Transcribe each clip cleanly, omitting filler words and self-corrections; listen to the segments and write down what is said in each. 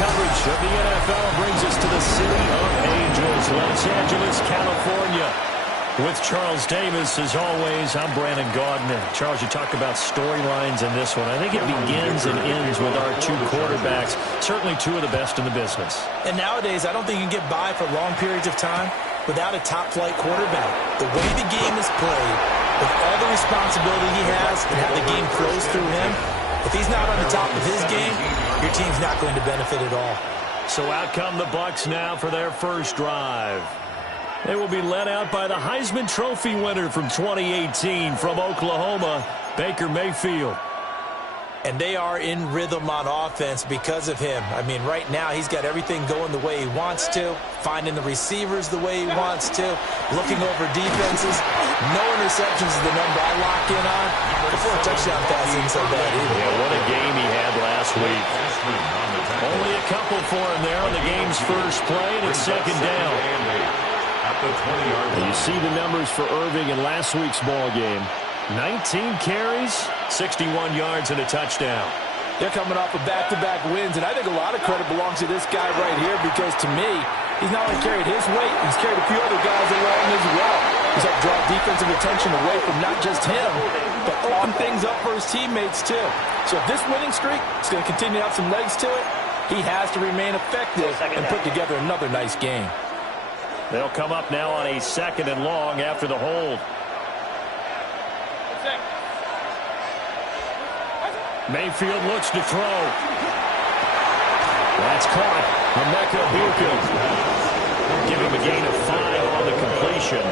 coverage of the NFL brings us to the City of Angels, Los Angeles, California. With Charles Davis, as always, I'm Brandon Gaudin. Charles, you talk about storylines in this one. I think it begins and ends with our two quarterbacks, certainly two of the best in the business. And nowadays, I don't think you can get by for long periods of time without a top-flight quarterback. The way the game is played, with all the responsibility he has and how the game flows through him, if he's not on the top of his game, your team's not going to benefit at all. So out come the Bucs now for their first drive. They will be led out by the Heisman Trophy winner from 2018 from Oklahoma, Baker Mayfield. And they are in rhythm on offense because of him. I mean, right now he's got everything going the way he wants to, finding the receivers the way he wants to, looking over defenses. No interceptions is the number I lock in on. Before a touchdown pass isn't so bad either. Yeah, what a game he had last week. Only a couple for him there on the game's first play, and it's second down. And you see the numbers for Irving in last week's ball game. 19 carries, 61 yards, and a touchdown. They're coming off of back-to-back wins, and I think a lot of credit belongs to this guy right here because, to me, he's not only carried his weight, he's carried a few other guys along as well. He's helped draw defensive attention away from not just him, but open things up for his teammates, too. So if this winning streak is going to continue to have some legs to it, he has to remain effective and put together another nice game. They'll come up now on a second and long after the hold. Mayfield looks to throw. That's caught. Emeka Buka. Give him a gain of 5 on the completion.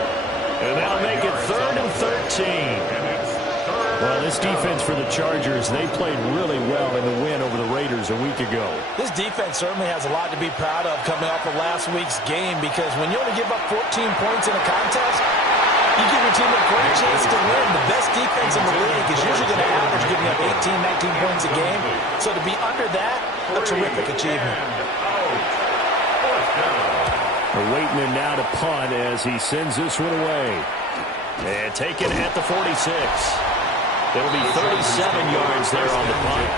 And that'll make it 3rd and 13. Well, this defense for the Chargers, they played really well in the win over the Raiders a week ago. This defense certainly has a lot to be proud of coming off of last week's game because when you only give up 14 points in a contest, you give your team a great chance to win. The best defense in the league is usually going to average giving up 18, 19 points a game. So to be under that, a terrific achievement. They're waiting him now to punt as he sends this one away. And taken at the 46. It'll be 37 yards there on the punt.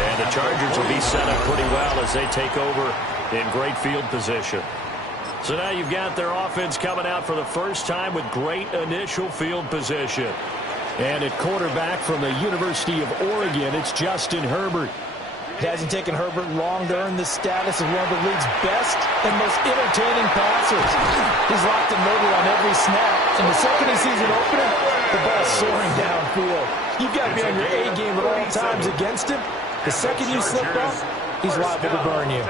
And the Chargers will be set up pretty well as they take over in great field position. So now you've got their offense coming out for the first time with great initial field position. And at quarterback from the University of Oregon, it's Justin Herbert. It hasn't taken Herbert long to earn the status of one of the league's best and most entertaining passers. He's locked and loaded on every snap. And the second he sees it opening, the ball's soaring downfield. You've got to be on your A game at all times against him. The second you slip up, he's liable to burn you.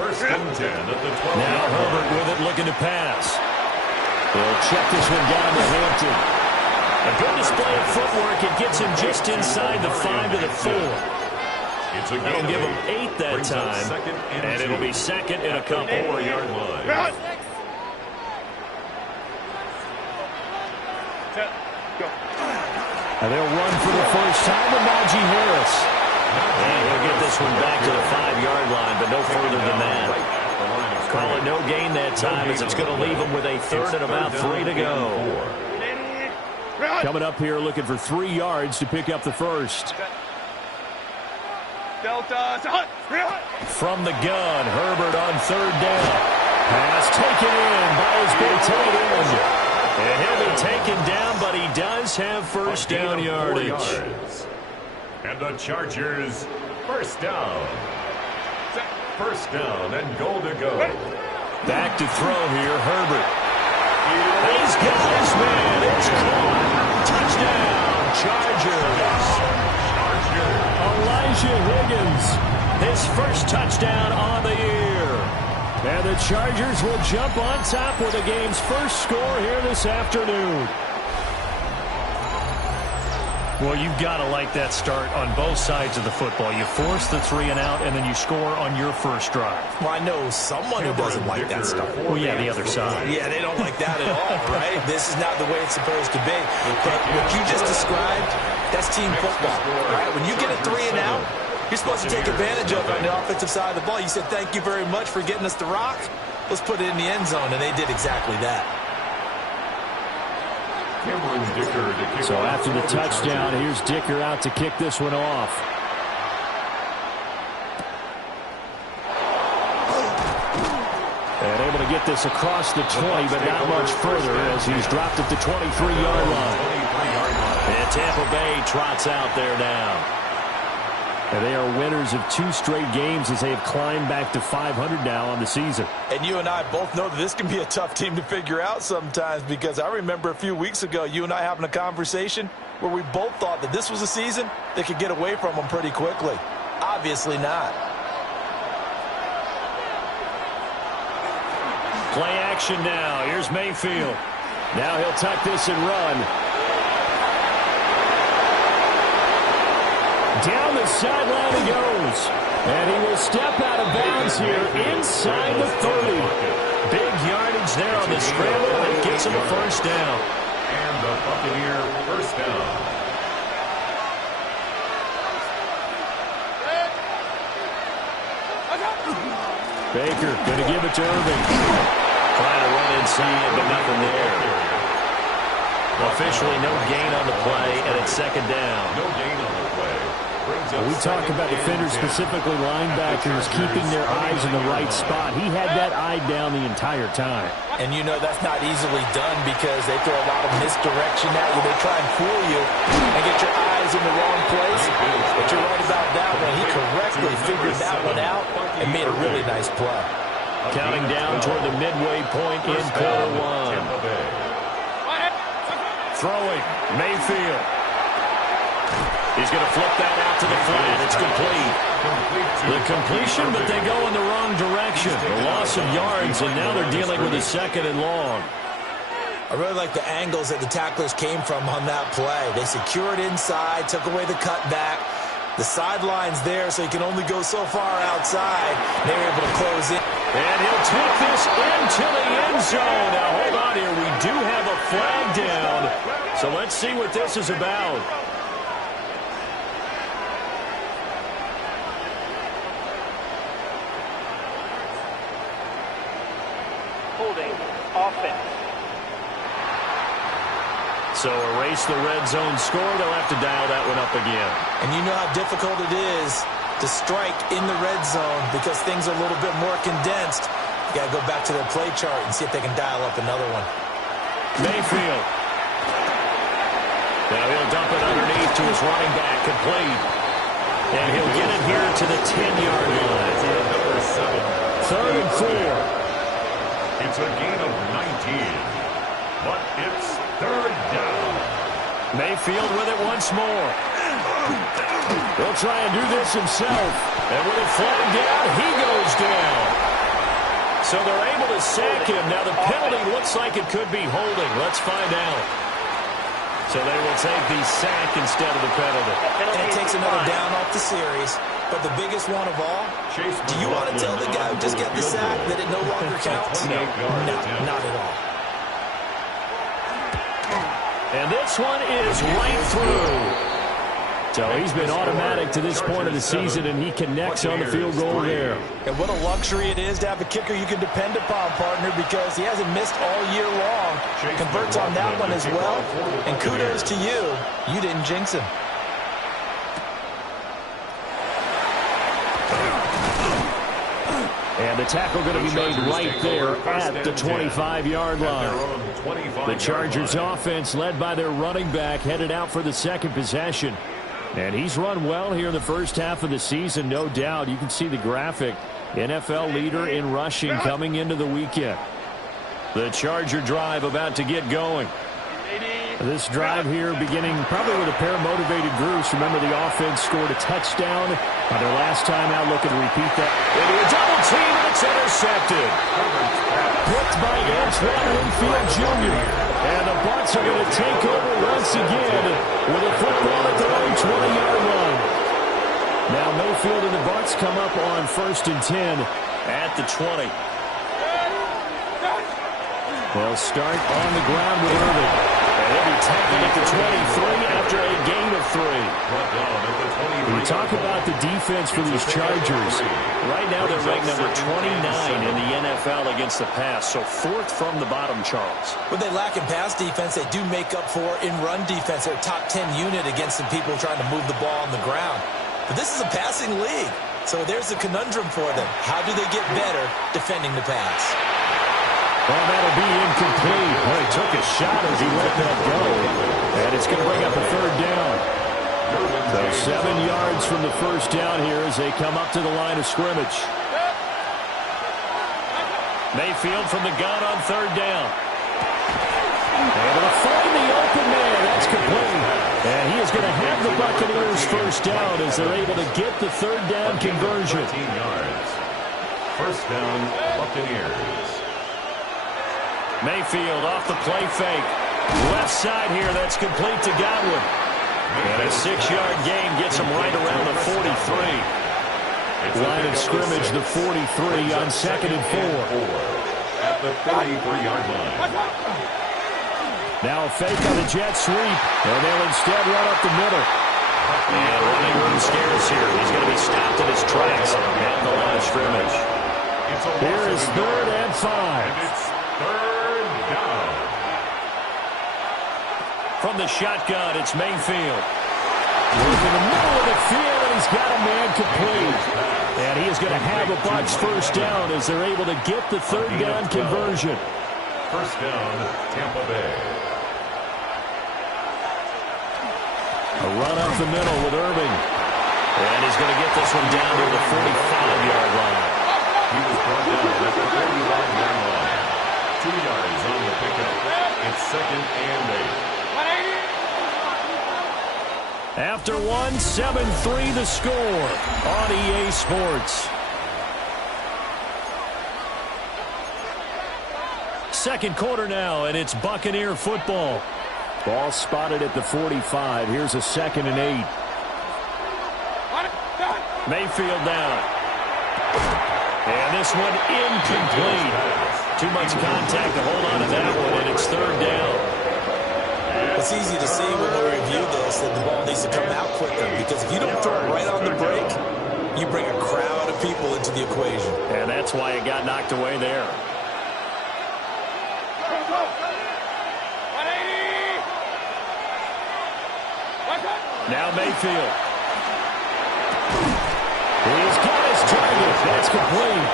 First and 10 at the 12. Now Herbert with it, looking to pass. They'll check this one down to Hampton. A good display of footwork. It gets him just inside the 5 to the 4. That'll give him 8 that time, and it'll be second and a couple. 4-yard line. And they'll run for the first time with Najee Harris. And he'll get this one back to the 5-yard line, but no further than that. Call it no gain that time as it's going to leave him with a 3rd and about 3 to go. Coming up here looking for 3 yards to pick up the first. From the gun, Herbert on 3rd down. Pass taken in by his big tight end. And he'll be taken down, but he does have first down yardage. And the Chargers, first down. First down and goal to go. Back to throw here, Herbert. He's got his man. It's caught. Touchdown, Chargers. Elijah Higgins, his first touchdown on the year. And the Chargers will jump on top with the game's first score here this afternoon. Well, you've got to like that start on both sides of the football. You force the 3 and out, and then you score on your first drive. Well, I know someone who doesn't like that start. Well, yeah, the other side. Yeah, they don't like that at all, right? This is not the way it's supposed to be. But what you just described, that's team football, right? When you get a 3 and out, you're supposed to take advantage of it on the offensive side of the ball. You said, thank you very much for getting us the rock. Let's put it in the end zone, and they did exactly that. So after the touchdown, here's Dicker out to kick this one off. get this across the 20, but not much further as he's dropped at the 23-yard line. And Tampa Bay trots out there now. And they are winners of 2 straight games as they have climbed back to 500 now on the season. And you and I both know that this can be a tough team to figure out sometimes, because I remember a few weeks ago you and I having a conversation where we both thought that this was a season that could get away from them pretty quickly. Obviously not. Play action now. Here's Mayfield. Now he'll tuck this and run. Down the sideline he goes. And he will step out of bounds here inside the 30. Big yardage there on the scramble, and gets him a first down. And the Buccaneer first down. Baker going to give it to Irving. Trying to run inside, but nothing there. Officially no gain on the play, and it's second down. No gain on the play. We talk about defenders, specifically linebackers, keeping their eyes in the right spot. He had that eye down the entire time. And you know that's not easily done because they throw a lot of misdirection at you. They try and fool you and get your eyes in the wrong place. But you're right about that one. He correctly figured that one out and made a really nice play. Counting down toward the midway point in quarter 1. Throwing, Mayfield. He's going to flip that out to the flat. It's complete. The completion, but they go in the wrong direction. A loss of yards, and now they're dealing with a second and long. I really like the angles that the tacklers came from on that play. They secured inside, took away the cutback. The sideline's there, so he can only go so far outside. They were able to close in. And he'll take this into the end zone. Now, hold on here. We do have a flag down. So let's see what this is about. Holding offense. So erase the red zone score. They'll have to dial that one up again. And you know how difficult it is to strike in the red zone because things are a little bit more condensed. You got to go back to their play chart and see if they can dial up another one. Mayfield. Now he'll dump it underneath to his running back, complete. And he'll get it here to the 10-yard line. Third and 4. It's a gain of 19, but it's third down. Mayfield with it once more. He'll try and do this himself. And with it flagged down, he goes down. So they're able to sack him. Now the penalty looks like it could be holding. Let's find out. So they will take the sack instead of the penalty. And it takes another down off the series. But the biggest one of all, do you want to tell the guy who just got the sack that it no longer counts? No, not at all. And this one is right through. So he's been automatic to this point of the season, and he connects on the field goal there. And what a luxury it is to have a kicker you can depend upon, partner, because he hasn't missed all year long. Converts on that one as well. And kudos to you. You didn't jinx him. And the tackle going to be made right there at the 25-yard line. The Chargers offense led by their running back headed out for the second possession. And he's run well here in the first half of the season, no doubt. You can see the graphic. NFL leader in rushing coming into the weekend. The Charger drive about to get going. This drive here beginning probably with a pair of motivated groups. Remember, the offense scored a touchdown on their last time out. Looking to repeat that. Into a double team, and it's intercepted. Picked by Antoine Winfield Jr. And the Bucs are going to take over once again with a football at their own 20-yard line. Now Mayfield and the Bucs come up on 1st and 10 at the 20. They'll start on the ground with Irving. And he'll be tackled at the 23 after a gain of 3. We talk about the defense for these Chargers. Right now they're ranked number 29 in the NFL against the pass, so 4th from the bottom, Charles. What they lack in pass defense, they do make up for in run defense. They're a top 10 unit against the people trying to move the ball on the ground. But this is a passing league, so there's a conundrum for them. How do they get better defending the pass? Well, that'll be incomplete. Well, he took a shot as he let that go. And it's going to bring up a third down. So 7 yards from the first down here as they come up to the line of scrimmage. Mayfield from the gun on third down. Able to find the open man. That's complete. And he is going to have the Buccaneers first down as they're able to get the third down conversion. 13 yards. First down, Buccaneers. Mayfield off the play fake. Left side here, that's complete to Godwin. And a 6-yard gain gets him right around the 43. Line of scrimmage, the 43 on 2nd and 4. At the 33-yard line. Now a fake on the jet sweep. And they'll instead run up the middle. And running room scares here. He's going to be stopped in his tracks at the line of scrimmage. Here is 3rd and 5. And it's 3rd down. From the shotgun, it's Mayfield. Work in the middle of the field, and he's got a man complete. And he is going to have a Bucs first down as they're able to get the third down conversion. First down, Tampa Bay. A run up the middle with Irving. And he's going to get this one down to the 45-yard line. He was brought down at the 31-yard line. 2 yards on the pickup. It's 2nd and 8. After 7-3 the score on EA Sports. Second quarter now, and it's Buccaneer football. Ball spotted at the 45. Here's a 2nd and 8. Mayfield down. And this one incomplete. Too much contact to hold on to that one, and it's 3rd down. It's easy to see when we review this that the ball needs to come out quicker, because if you don't throw it right on the break, you bring a crowd of people into the equation. And that's why it got knocked away there. Now Mayfield. He's got his target. That's complete.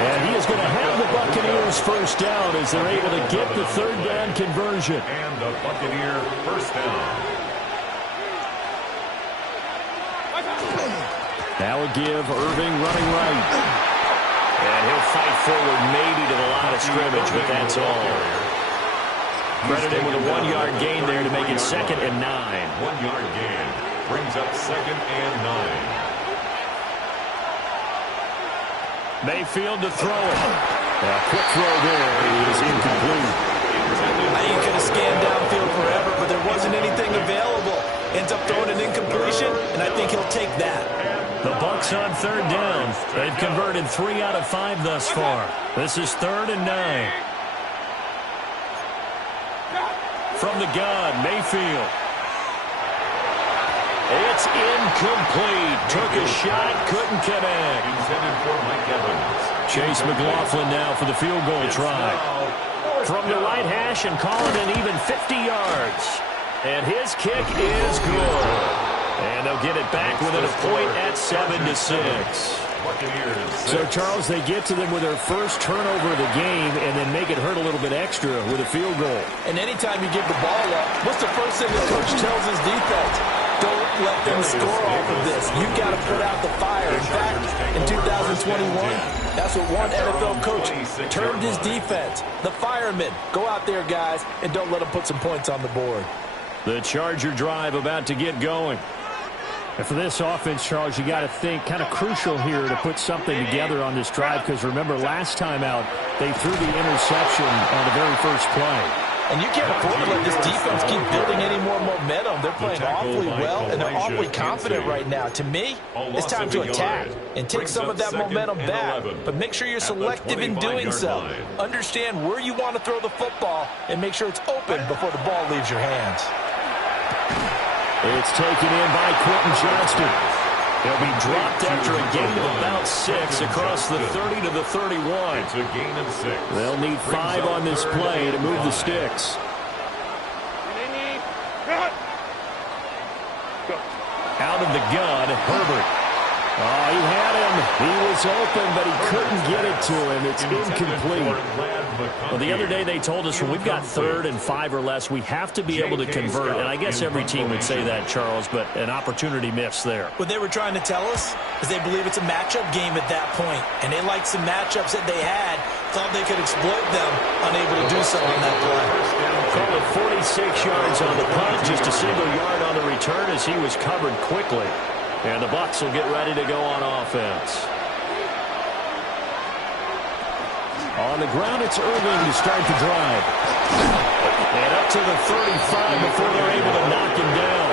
And he is going to have the Buccaneers first down as they're able to get the third down conversion. And the Buccaneer first down. Now a give, Irving running right. And he'll fight forward maybe to the line of scrimmage, but that's all. Credited with a 1-yard gain there to make it 2nd and 9. 1-yard gain brings up 2nd and 9. Mayfield to throw it. A quick throw there. It is incomplete. Now you could have scanned downfield forever, but there wasn't anything available. Ends up throwing an incompletion, and I think he'll take that. The Bucs on 3rd down. They've converted 3 out of 5 thus far. This is 3rd and 9. From the gun, Mayfield. It's incomplete. Took a shot, couldn't connect. Intended for Mike Evans. Chase McLaughlin now for the field goal try. From the right hash and calling an even 50 yards. And his kick is good. And they'll get it back within a point at 7-6. So, Charles, they get to them with their first turnover of the game and then make it hurt a little bit extra with a field goal. And anytime you give the ball up, what's the first thing the coach tells his defense? Don't let them score off of this. You've got to put out the fire. In fact, in 2021, that's what one NFL coach termed his defense. The firemen. Go out there, guys, and don't let them put some points on the board. The Charger drive about to get going. And for this offense, Charles, you got to think kind of crucial here to put something together on this drive, because remember last time out they threw the interception on the very first play. And you can't afford to let this defense keep building any more momentum. They're playing awfully well, and they're awfully confident right now. To me, it's time to attack and take some of that momentum back. But make sure you're selective in doing so. Understand where you want to throw the football and make sure it's open before the ball leaves your hands. It's taken in by Quentin Johnston. He'll be dropped after a gain of about 6 across the 30 to the 31. It's a gain of 6. They'll need 5 on this play to move the sticks. Out of the gun, Herbert. Oh, he had him. He was open, but he couldn't get it to him. It's incomplete. Well, the other day they told us when we've got 3rd and 5 or less, we have to be able to convert. And I guess every team would say that, Charles, but an opportunity missed there. What they were trying to tell us is they believe it's a matchup game at that point, and they liked some matchups that they had, thought they could exploit them, unable to do so on that play. Call it 46 yards on the punt, just a single yard on the return as he was covered quickly. And the Bucs will get ready to go on offense. On the ground, it's Irving to start the drive. And up to the 35 before they're able to knock him down.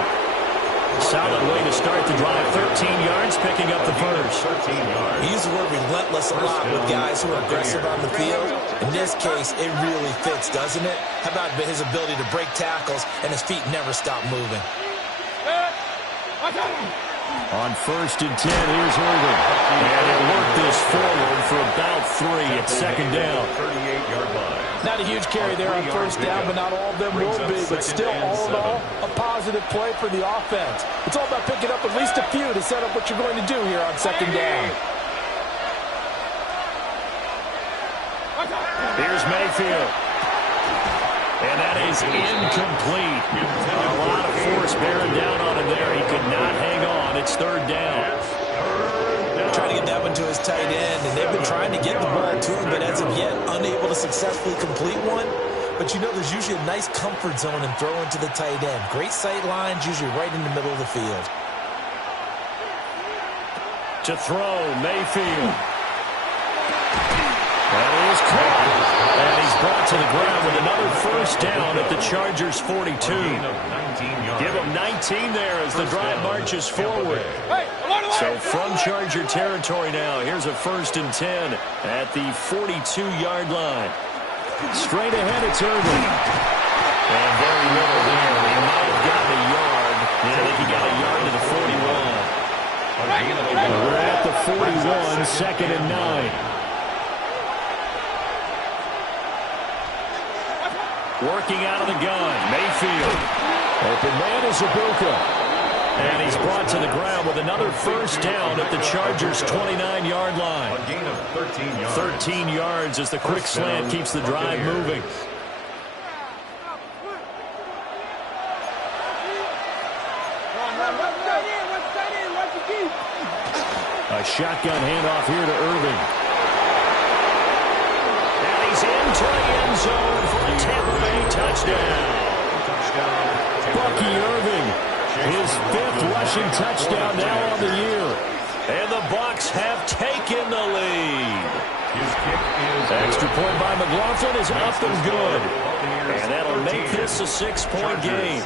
Solid way to start the drive. 13 yards, picking up the first. 13 yards. He uses the word relentless a lot with guys who are aggressive on the field. In this case, it really fits, doesn't it? How about his ability to break tackles and his feet never stop moving? On 1st and 10, here's Irving. And he'll work this forward for about 3 at 2nd down. 38-yard line. Not a huge carry there on 1st down, but not all of them will be. But still, all in all, a positive play for the offense. It's all about picking up at least a few to set up what you're going to do here on 2nd down. Here's Mayfield. And that is incomplete. A lot of force bearing down on him there. He could not hang on. It's 3rd down. Trying to get that one to his tight end, and they've been trying to get the ball to him, but as of yet, unable to successfully complete one. But you know there's usually a nice comfort zone in throwing to the tight end. Great sight lines, usually right in the middle of the field. To throw, Mayfield. That is caught. And he's brought to the ground with another 1st down at the Chargers' 42. Give him 19 there as the drive marches forward. So from Charger territory now, here's a 1st and 10 at the 42-yard line. Straight ahead, it's Irving. And very little there. He might have gotten a yard. I think he got a yard to the 41. We're at the 41, 2nd and 9. Working out of the gun, Mayfield. Open man is Ibuka. And he's brought to the ground with another 1st down at the Chargers' 29-yard line. A gain of 13 yards. 13 yards as the quick slant keeps the drive moving. A shotgun handoff here to Irving. And he's into the end zone for a Tampa Bay touchdown. Bucky Irving, his 5th rushing touchdown now on the year. And the Bucs have taken the lead. His kick is Extra point by McLaughlin is up and good. And that'll make this a 6-point game.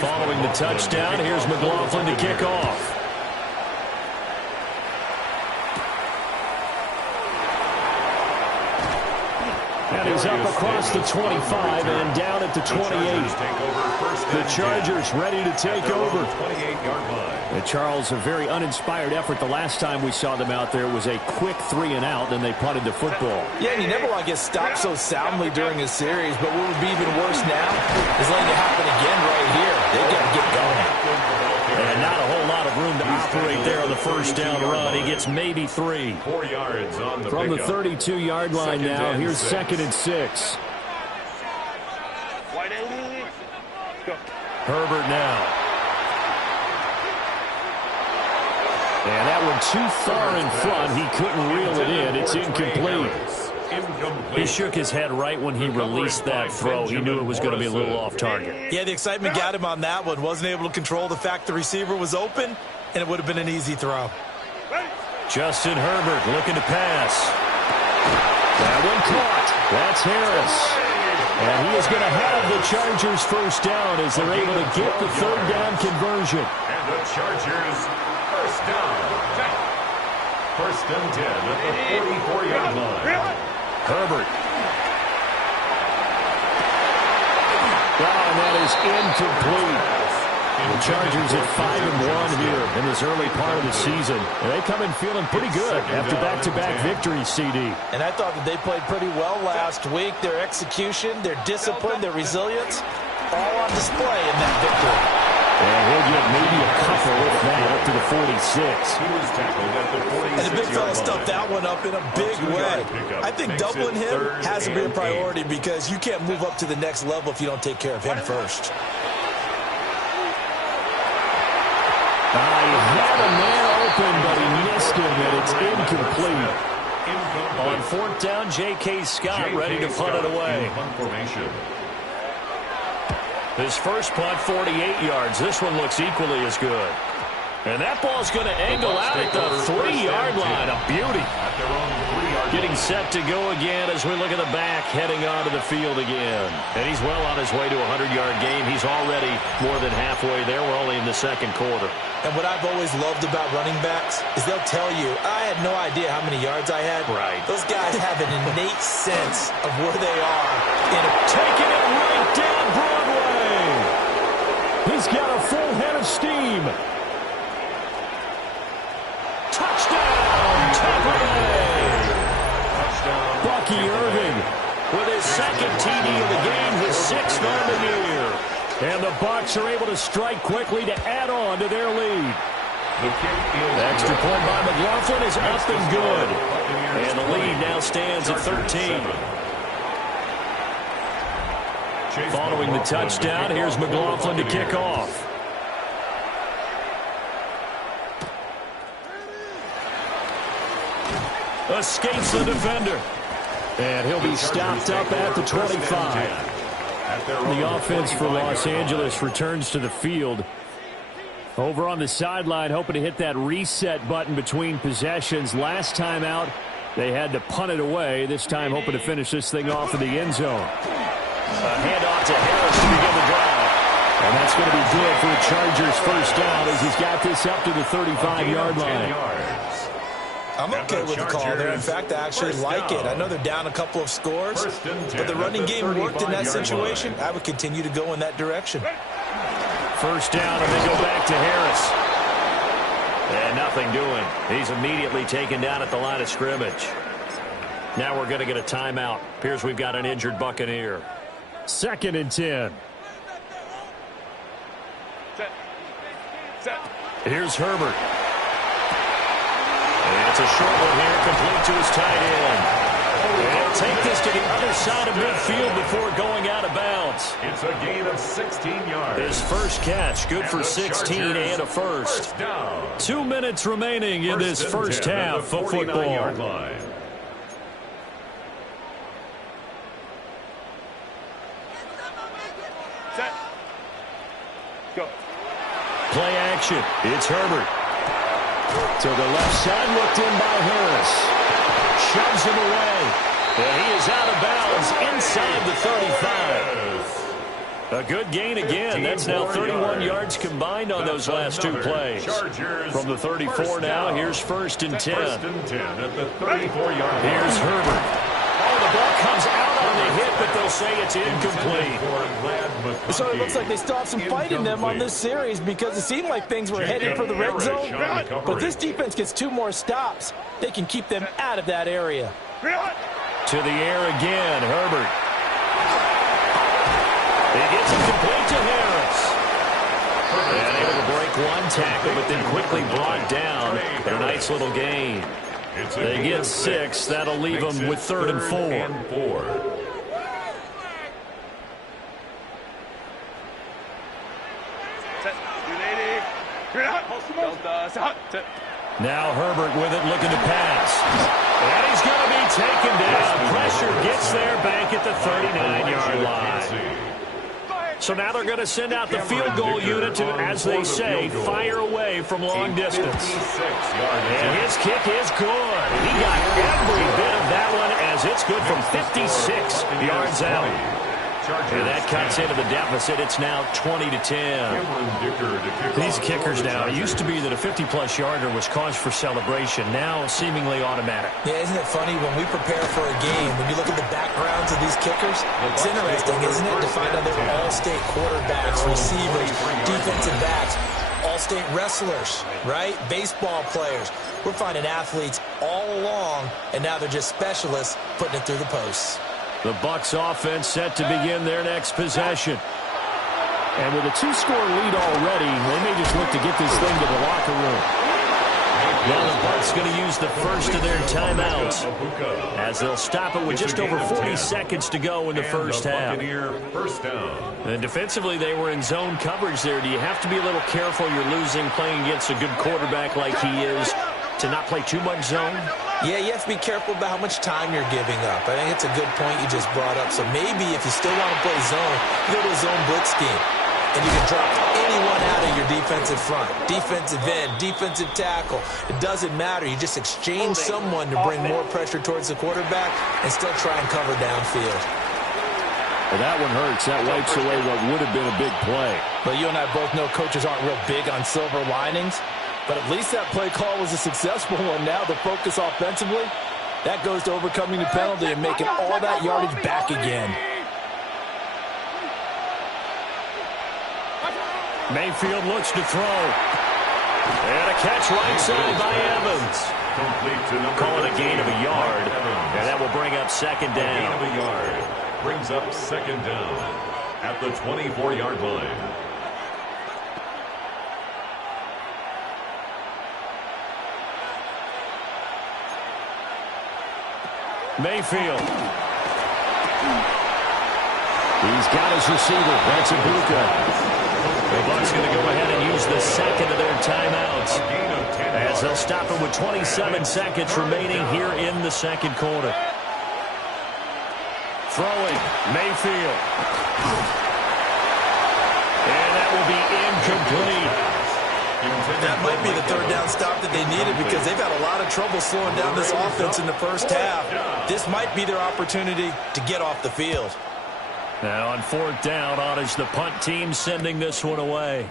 Following the touchdown, here's McLaughlin to kick off. And he's up across the 25 and down at the 28. The Chargers ready to take over. 28-yard line. And Charles, a very uninspired effort. The last time we saw them out there was a quick 3 and out, then they punted the football. Yeah, and you never want to get stopped so soundly during a series, but what would be even worse now is letting it happen again right here. They've got to get going. And not a whole lot of room to operate there on the 1st down run. He gets maybe 3. 4 yards on the From the pickup. 32-yard line now, here's 2nd and 6. Herbert now. And that one too far in front. He couldn't reel it in. It's incomplete. He shook his head right when he released that throw. He knew it was going to be a little off target. Yeah, the excitement got him on that one. Wasn't able to control the fact the receiver was open, and it would have been an easy throw. Justin Herbert looking to pass. That one caught. That's Harris. And he is going to have the Chargers 1st down as they're able to get the 3rd down conversion. And the Chargers 1st down. 1st and 10 at the 44-yard line. Herbert. And that is incomplete. The Chargers at 5-1 here in this early part of the season. And they come in feeling pretty good after back-to-back victories, CD. And I thought that they played pretty well last week. Their execution, their discipline, their resilience, all on display in that victory. And he'll get maybe a couple with that up to the 46. He was tackled at the 46-yard line. And the big fella stuffed that one up in a big way. I think doubling him has to be a priority because you can't move up to the next level if you don't take care of him first. He had a man open, but he missed him, and it's incomplete. On fourth down, J.K. Scott ready to punt it away. His first punt, 48 yards. This one looks equally as good. And that ball's going to angle out at the 3-yard line. A beauty. Getting set to go again as we look at the back, heading onto the field again. And he's well on his way to a 100-yard game. He's already more than halfway there. We're only in the second quarter. And what I've always loved about running backs is they'll tell you, I had no idea how many yards I had. Right. Those guys have an innate sense of where they are. Taking it right down Broadway. He's got a full head of steam. Touchdown, Tampa Bay. Bucky Irving with his second TD of the game, his 6th on the year. And the Bucs are able to strike quickly to add on to their lead. The extra point by McLaughlin is up and good. And the lead now stands at 13. Following the touchdown, here's McLaughlin to kick off. Escapes the defender. And he'll be stopped up at the 25. The offense for Los Angeles returns to the field. Over on the sideline, hoping to hit that reset button between possessions. Last time out, they had to punt it away. This time, hoping to finish this thing off in the end zone. A handoff to Harris to begin the drive. And that's going to be good for the Chargers' first down as he's got this up to the 35-yard line. I'm okay with the call there. In fact, I actually like it. I know they're down a couple of scores, but the running game worked in that situation. I would continue to go in that direction. First down, and they go back to Harris. And nothing doing. He's immediately taken down at the line of scrimmage. Now we're going to get a timeout. Appears we've got an injured Buccaneer. 2nd and 10. Here's Herbert. And it's a short one here, complete to his tight end. And he'll take this to the other side of midfield before going out of bounds. It's a gain of 16 yards. His first catch, good for 16 and a first. 2 minutes remaining in this first half of football. Set. Go. Play action. It's Herbert. To the left side, looked in by Harris. Shoves him away. And he is out of bounds inside the 35. A good gain again. That's now 31 yards combined on those last 2 plays. From the 34 now, here's 1st and 10. First and 10 at the 34-yard line. Here's Herbert. Oh, the ball comes out on the hit, but they'll say it's incomplete. So it looks like they still have some fight in them on this series because it seemed like things were headed for the red zone. But this defense gets 2 more stops. They can keep them out of that area. To the air again, Herbert. He gets it complete to Harris. And able to break one tackle, but then quickly brought down. A nice little gain. They get 6. That'll leave them with 3rd and 4. Now Herbert with it, looking to pass. And he's going to be taken down. Pressure gets there back at the 39-yard line. So now they're going to send out the field goal unit to, as they say, fire away from long distance. And his kick is good. He got every bit of that one as it's good from 56 yards out. And that cuts into the deficit. It's now 20-10. These kickers now, it used to be that a 50-plus yarder was cause for celebration. Now seemingly automatic. Yeah, isn't it funny when we prepare for a game, when you look at the backgrounds of these kickers, it's interesting, isn't it, to find out they're all-state quarterbacks, receivers, defensive backs, all-state wrestlers, right? Baseball players. We're finding athletes all along, and now they're just specialists putting it through the posts. The Bucs offense set to begin their next possession. And with a 2-score lead already, they may just look to get this thing to the locker room. Now the Bucks going to use the first of their timeouts as they'll stop it with just over 40 seconds to go in the first half. First down. And defensively, they were in zone coverage there. Do you have to be a little careful? You're losing playing against a good quarterback like he is to not play too much zone? Yeah, you have to be careful about how much time you're giving up. I think it's a good point you just brought up. So maybe if you still want to play zone, you go to a zone blitz scheme. And you can drop anyone out of your defensive front. Defensive end, defensive tackle. It doesn't matter. You just exchange someone to bring more pressure towards the quarterback and still try and cover downfield. Well, that one hurts. That wipes away what would have been a big play. But you and I both know coaches aren't real big on silver linings. But at least that play call was a successful one. Now the focus offensively, that goes to overcoming the penalty and making all that yardage back again. Mayfield looks to throw. And a catch right side by Evans. Call it a gain of a yard. And that will bring up second down. Gain of a yard brings up second down at the 24-yard line. Mayfield. He's got his receiver. That's Ibuka. The Bucks going to go ahead and use the second of their timeouts as they'll stop it with 27 seconds remaining here in the second quarter. Throwing, Mayfield. And that will be incomplete. That might be the third down stop that they needed because they've had a lot of trouble slowing down this offense in the first half. This might be their opportunity to get off the field. Now on fourth down, is the punt team sending this one away.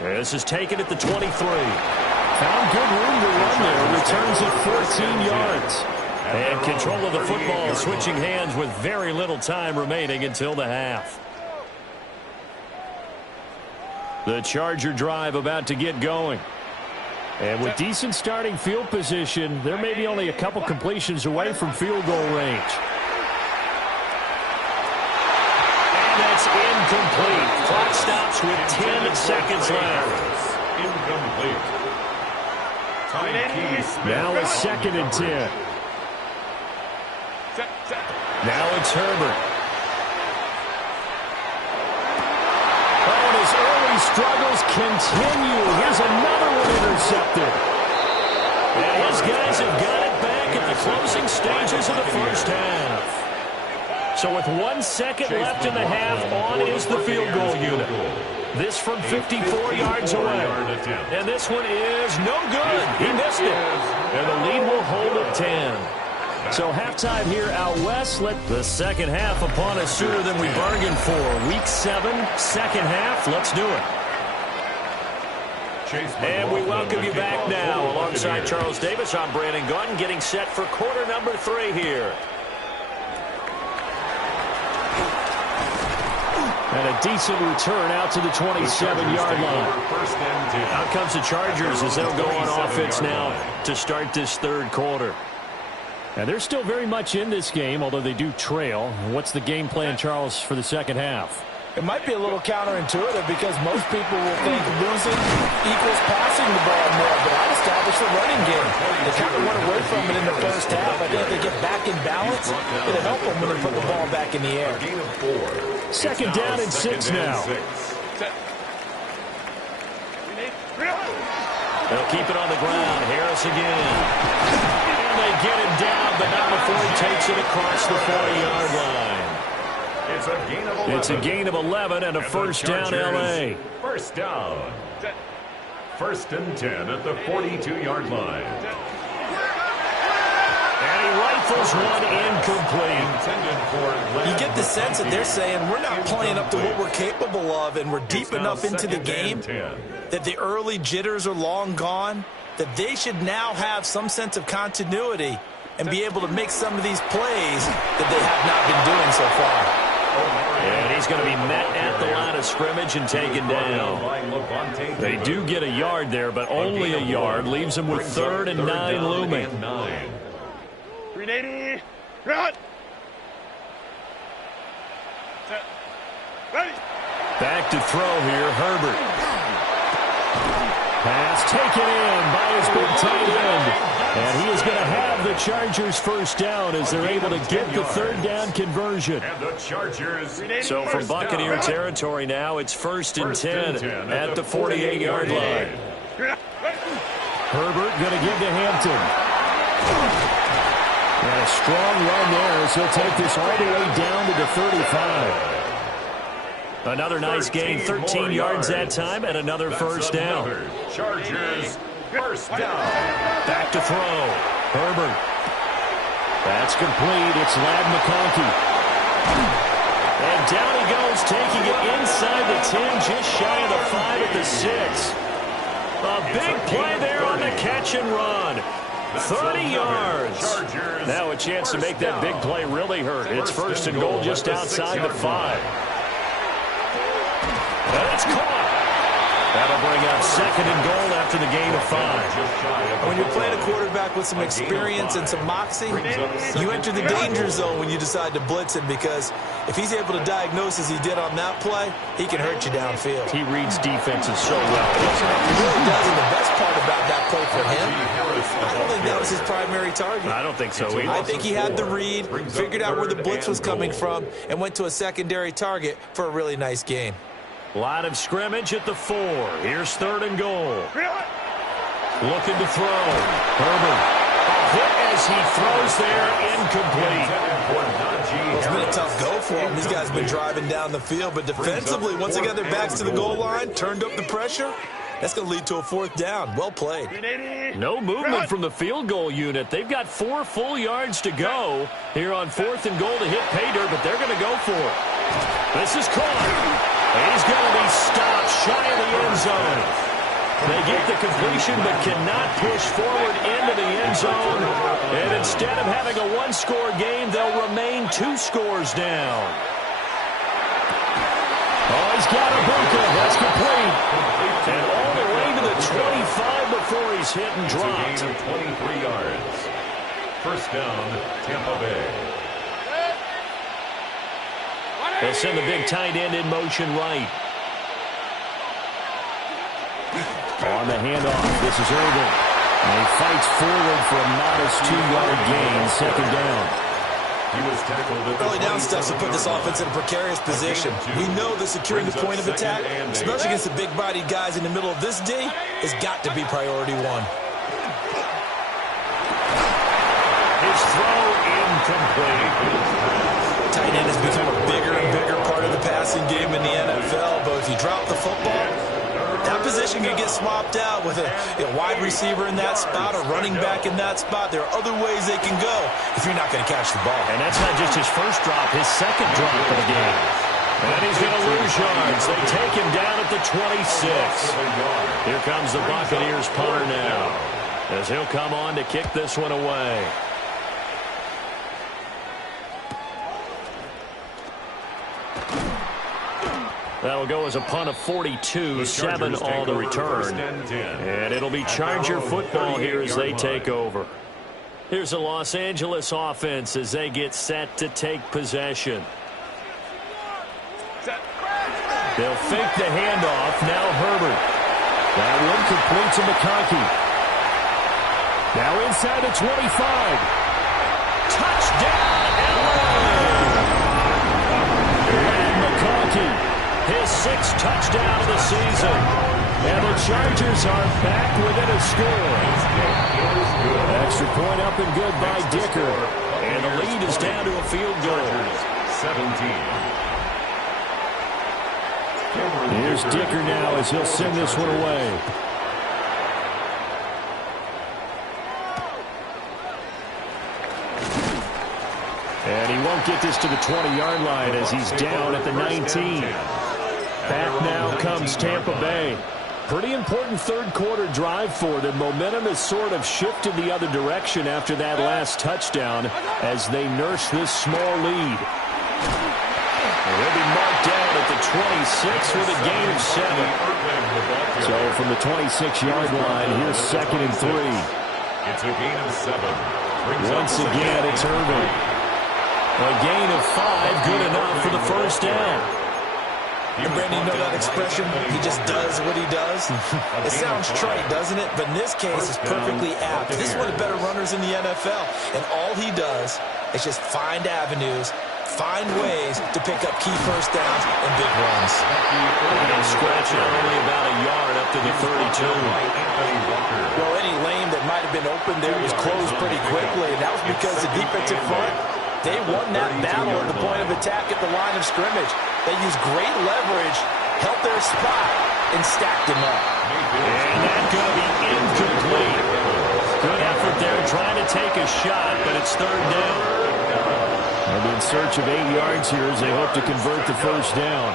This is taken at the 23. Found good room to run there. Returns at 14 yards. And control of the football switching hands with very little time remaining until the half. The Charger drive about to get going. And with decent starting field position, there may be only a couple completions away from field goal range. That's incomplete. Clock stops with 10 seconds left. Incomplete. Now a 2nd and 10. Now it's Herbert. Oh, and his early struggles continue. Here's another one intercepted. And his guys have got it back at the closing stages of the first half. So with 1 second left in the half, on is the field goal unit. This from 54 yards away. And this one is no good. He missed it. And the lead will hold at 10. So halftime here out west. Let the second half upon us sooner than we bargained for. Week 7, second half. Let's do it. And we welcome you back now. Alongside Charles Davis, I'm Brandon Gunn, getting set for quarter number 3 here. And a decent return out to the 27-yard line. Out comes the Chargers as they'll go on offense now to start this third quarter. And they're still very much in this game, although they do trail. What's the game plan, Charles, for the second half? It might be a little counterintuitive because most people will think losing equals passing the ball more, but I'd establish the running game. They kind of went away from it in the first half. I think if they get back in balance, it'll help them when they put the ball back in the air. Second down and 6 now. They'll keep it on the ground. Harris again. And they get him down, but not before he takes it across the 40-yard line. It's a gain of 11 and a first down, LA. First down. First and 10 at the 42-yard line. And he rifles one incomplete. You get the sense that they're saying we're not playing up to what we're capable of, and we're deep enough into the game that the early jitters are long gone, that they should now have some sense of continuity and be able to make some of these plays that they have not been doing so far. And he's going to be met at the line of scrimmage and taken down. They do get a yard there, but only a yard. Leaves him with 3rd and 9 looming. 380. Run. Set. Ready. Back to throw here, Herbert. Pass taken in by his big tight end. And he is going to have the Chargers first down as they're able to get the third down conversion. And the Chargers. So from Buccaneer territory now, it's first and 10 at the 48-yard line. Herbert going to give to Hampton. And a strong run there as he'll take this all the way down to the 35. Another nice gain, 13 yards that time, and another first down. Chargers, first down. Back to throw. Herbert. That's complete. It's Ladd McConkey. And down he goes, taking it inside the 10, just shy of the 5 at the 6. A big play there on the catch and run. 30 yards. Now a chance to make that big play really hurt. It's first and goal just outside the 5. That's caught. That'll bring up second and goal after the gain of 5. When you're playing a quarterback with some experience and some moxie, you enter the danger zone when you decide to blitz him, because if he's able to diagnose as he did on that play, he can hurt you downfield. He reads defenses so well, doesn't he? He really does, and the best part about that play for him, I don't think that was his primary target. I don't think so either. I think he had the read, figured out where the blitz was coming from, and went to a secondary target for a really nice gain. Line of scrimmage at the 4. Here's third and goal. Looking to throw. Herbert. A hit as he throws there, incomplete. It's been a tough go for him. These guys have been driving down the field, but defensively, once they got their backs to the goal line, turned up the pressure, that's going to lead to a fourth down. Well played. No movement from the field goal unit. They've got 4 full yards to go here on fourth and goal to hit pay dirt, but they're going to go for it. This is caught. He's going to be stopped shy of the end zone. They get the completion but cannot push forward into the end zone. And instead of having a one-score game, they'll remain 2 scores down. Oh, he's got a bunker. That's complete. And all the way to the 25 before he's hit and dropped. 23 yards. First down, Tampa Bay. They'll send the big tight end in motion right. On the handoff, this is Irvin. And he fights forward for a modest 2-yard gain, second down. He was tackled at the Early down steps will put this offense in a precarious position. We know that securing the point of attack, especially against the big-bodied guys in the middle of this D, has got to be priority 1. His throw incomplete. Tight end has become a bigger and bigger part of the passing game in the NFL, but if you drop the football, that position can get swapped out with a wide receiver in that spot, a running back in that spot. There are other ways they can go if you're not going to catch the ball. And that's not just his first drop, his second drop of the game. And he's going to lose yards. They take him down at the 26. Here comes the Buccaneers punter now, as he'll come on to kick this one away. That'll go as a punt of 42, 7 on the return. And it'll be Charger football here as they take over. Here's the Los Angeles offense as they get set to take possession. They'll fake the handoff. Now Herbert. That one complete to McConkey. Now inside the 25. Touchdown, LA! McConkey. His 6th touchdown of the season. And the Chargers are back within a score. Extra point up and good by Dicker. And the lead is down to a field goal. 17. Here's Dicker now as he'll send this one away. And he won't get this to the 20-yard line as he's down at the 19. Back now comes Tampa Bay. Pretty important third-quarter drive for them. Momentum has sort of shifted the other direction after that last touchdown as they nurse this small lead. He'll be marked down at the 26 with a gain of 7. So from the 26-yard line, here's 2nd and 3. It's a gain of 7. Once again, it's Irvin. A gain of 5, good enough for the first down. And Brandon, you know that expression, he just does what he does? It sounds trite, doesn't it? But in this case, it's perfectly apt. This is one of the better runners in the NFL. And all he does is just find avenues, find ways to pick up key first downs and big runs. And scratch it only about a yard up to the 32. Well, any lane that might have been open there was closed pretty quickly, and that was because the defensive front, they won that battle at the point of attack at the line of scrimmage. They used great leverage, held their spot, and stacked him up. And that's going to be incomplete. Good effort there trying to take a shot, but it's third down. And in search of 8 yards here as they hope to convert the first down.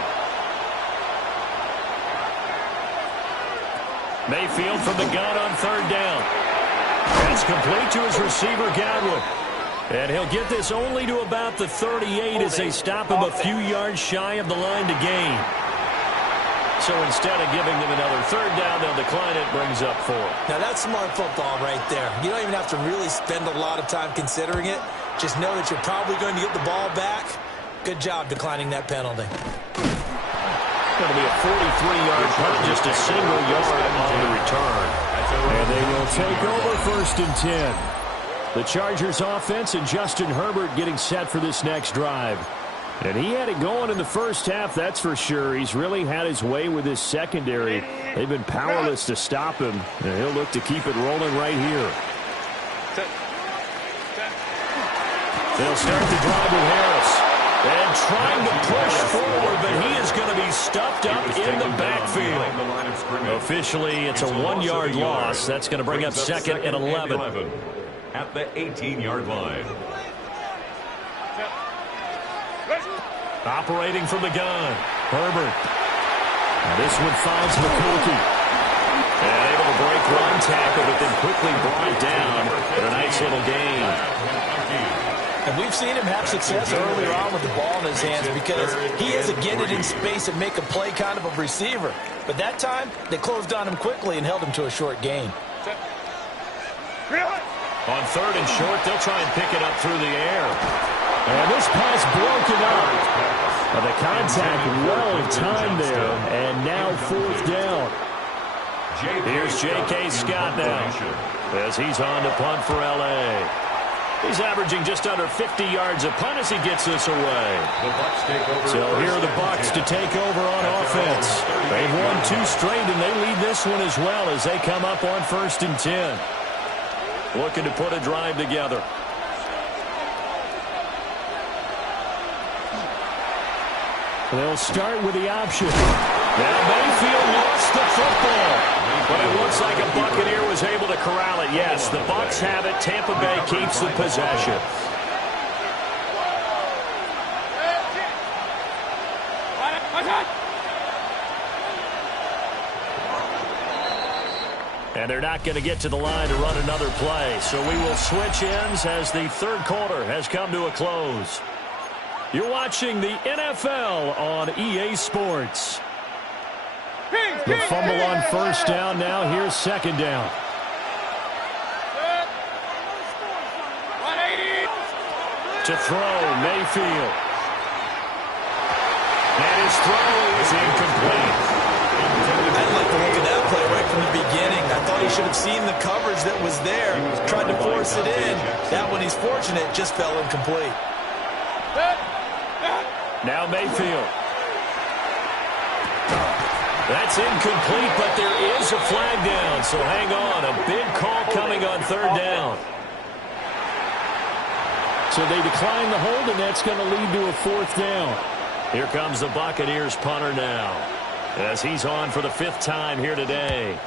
Mayfield from the gun on third down. That's complete to his receiver, Godwin. And he'll get this only to about the 38 as they stop him a few yards shy of the line to gain. So instead of giving them another third down, they'll decline it, brings up 4. Now that's smart football right there. You don't even have to really spend a lot of time considering it. Just know that you're probably going to get the ball back. Good job declining that penalty. Going to be a 43-yard punt, just a single yard on the return. And they will take over first and 10. The Chargers offense and Justin Herbert getting set for this next drive. And he had it going in the first half, that's for sure. He's really had his way with his secondary. They've been powerless to stop him, and he'll look to keep it rolling right here. They'll start the drive with Harris. And trying to push forward, but he is going to be stuffed up in the backfield. Officially, it's a 1-yard loss. That's going to bring up second and 11. At the 18-yard line. Operating from the gun, Herbert. Now this one finds McConkey. And able to break one tackle, but then quickly brought down for a nice little gain. And we've seen him have success earlier on with the ball in his hands because he is a get it in space and make a play kind of a receiver. But that time, they closed on him quickly and held him to a short gain. On third and short, they'll try and pick it up through the air. And this pass broken up. The contact well timed there, and now fourth down. Here's J.K. Scott now as he's on to punt for L.A. He's averaging just under 50 yards a punt as he gets this away. So here are the Bucs to take over on offense. They've won 2 straight, and they lead this one as well as they come up on first and 10. Looking to put a drive together. They'll start with the option. Now Mayfield lost the football. But it looks like a Buccaneer was able to corral it. Yes, the Bucs have it. Tampa Bay keeps the possession. And they're not going to get to the line to run another play. So we will switch ends as the third quarter has come to a close. You're watching the NFL on EA Sports. The fumble on first down now. Here's second down. To throw, Mayfield. And his throw is incomplete. I didn't like the look of that play right from the beginning. I thought he should have seen the coverage that was there. Tried to force it in. That one, he's fortunate, just fell incomplete. Now Mayfield. That's incomplete, but there is a flag down, so hang on. A big call coming on third down. So they decline the hold, and that's going to lead to a fourth down. Here comes the Buccaneers punter now, as he's on for the 5th time here today.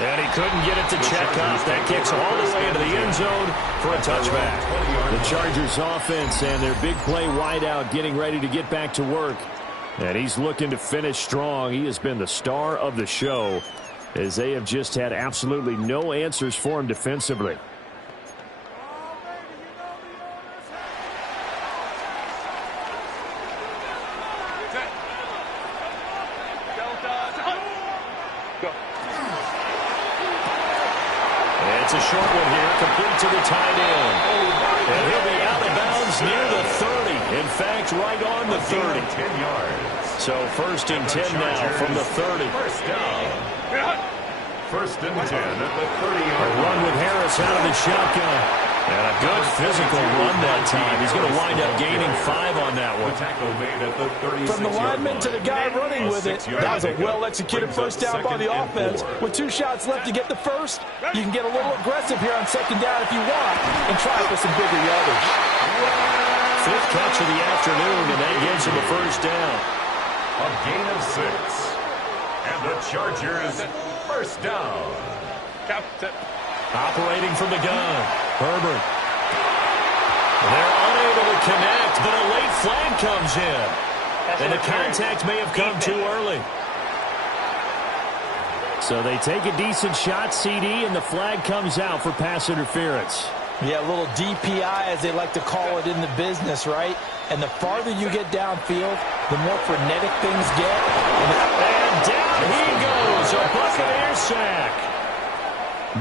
And he couldn't get it to check up. That kicks all the way into the end zone for a touchback. The Chargers offense and their big play wideout getting ready to get back to work. And he's looking to finish strong. He has been the star of the show as they have just had absolutely no answers for him defensively. It's a short one here, complete to the tight end. And he'll be out of bounds is near the 30. In fact, right on the 30. 10 yards. So 1st and 10 now from the 30. First down. First and 10 at the 30-yard line. Run with Harris out of the shotgun. And a good physical run that time. He's going to wind up gaining 5 on that one. From the lineman to the guy running with it, that was a well-executed first down by the offense. With 2 shots left to get the first, you can get a little aggressive here on 2nd down if you want and try for some bigger yardage. 5th catch of the afternoon, and that gives him a first down. A gain of 6. And the Chargers first down. Operating from the gun, Herbert. They're unable to connect, but a late flag comes in. And the contact may have come too early. So they take a decent shot, CD, and the flag comes out for pass interference. Yeah, a little DPI, as they like to call it in the business, right? And the farther you get downfield, the more frenetic things get. And down he goes, a Buccaneer sack.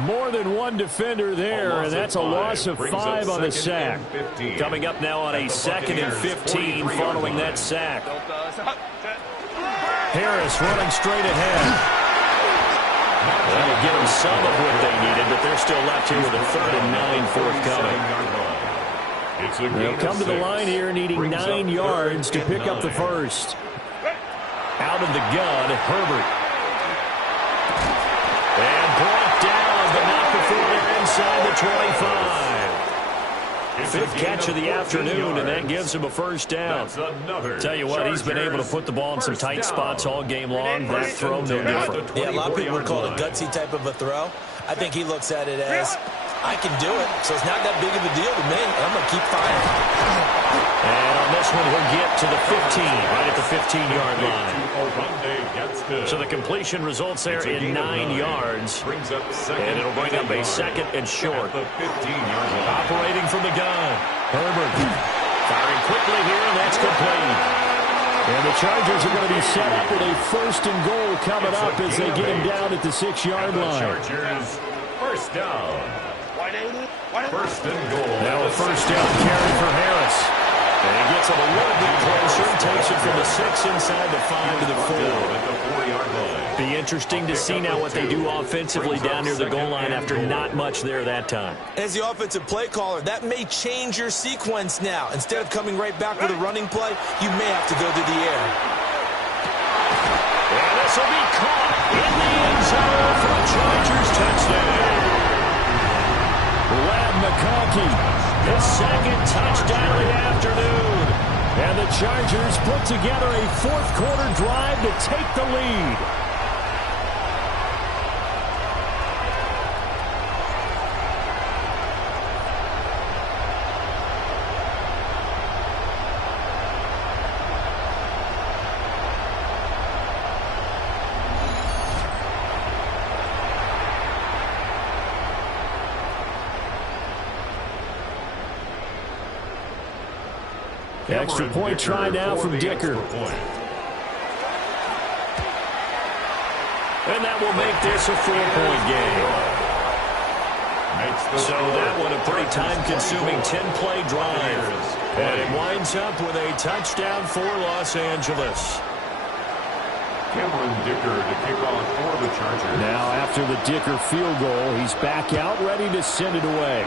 More than one defender there, and that's a loss of 5 on the sack. Coming up now on a 2nd and 15 following that sack. Harris running straight ahead. That'll give them some of what they needed, but they're still left here with a 3rd and 9 forthcoming. They'll come to the line here needing 9 yards to pick up the first. Out of the gun, Herbert. And brought down, but not before they're inside the 25. 5th catch of the afternoon, and that gives him a first down. Tell you what, he's been able to put the ball in some tight spots all game long. That throw, no different. Yeah, a lot of people would call it a gutsy type of a throw. I think he looks at it as, I can do it, so it's not that big of a deal to me. I'm going to keep firing. And on this one, he'll get to the 15, right at the 15-yard line. So the completion results there in 9 yards. And it'll bring up a 2nd and short. Operating from the gun, Herbert. Firing quickly here, and that's complete. And the Chargers are going to be set up with a 1st and goal coming up as they get him down at the 6-yard line. Chargers first down. First and goal. Now a first down carry for Harris. And he gets him a little bit closer, takes it from the 6 inside the 5 to the 4. Be interesting to see now what they do offensively down near the goal line after not much there that time. As the offensive play caller, that may change your sequence now. Instead of coming right back with a running play, you may have to go to the air. And this will be caught in the end zone for a Chargers touchdown. Lad McConkey, his 2nd touchdown of the afternoon. And the Chargers put together a 4th quarter drive to take the lead. Extra point try now from Dicker. And that will make this a 4-point game. So that one a pretty time-consuming 10-play drive. And it winds up with a touchdown for Los Angeles. Cameron Dicker to kick off for the Chargers. Now after the Dicker field goal, he's back out ready to send it away.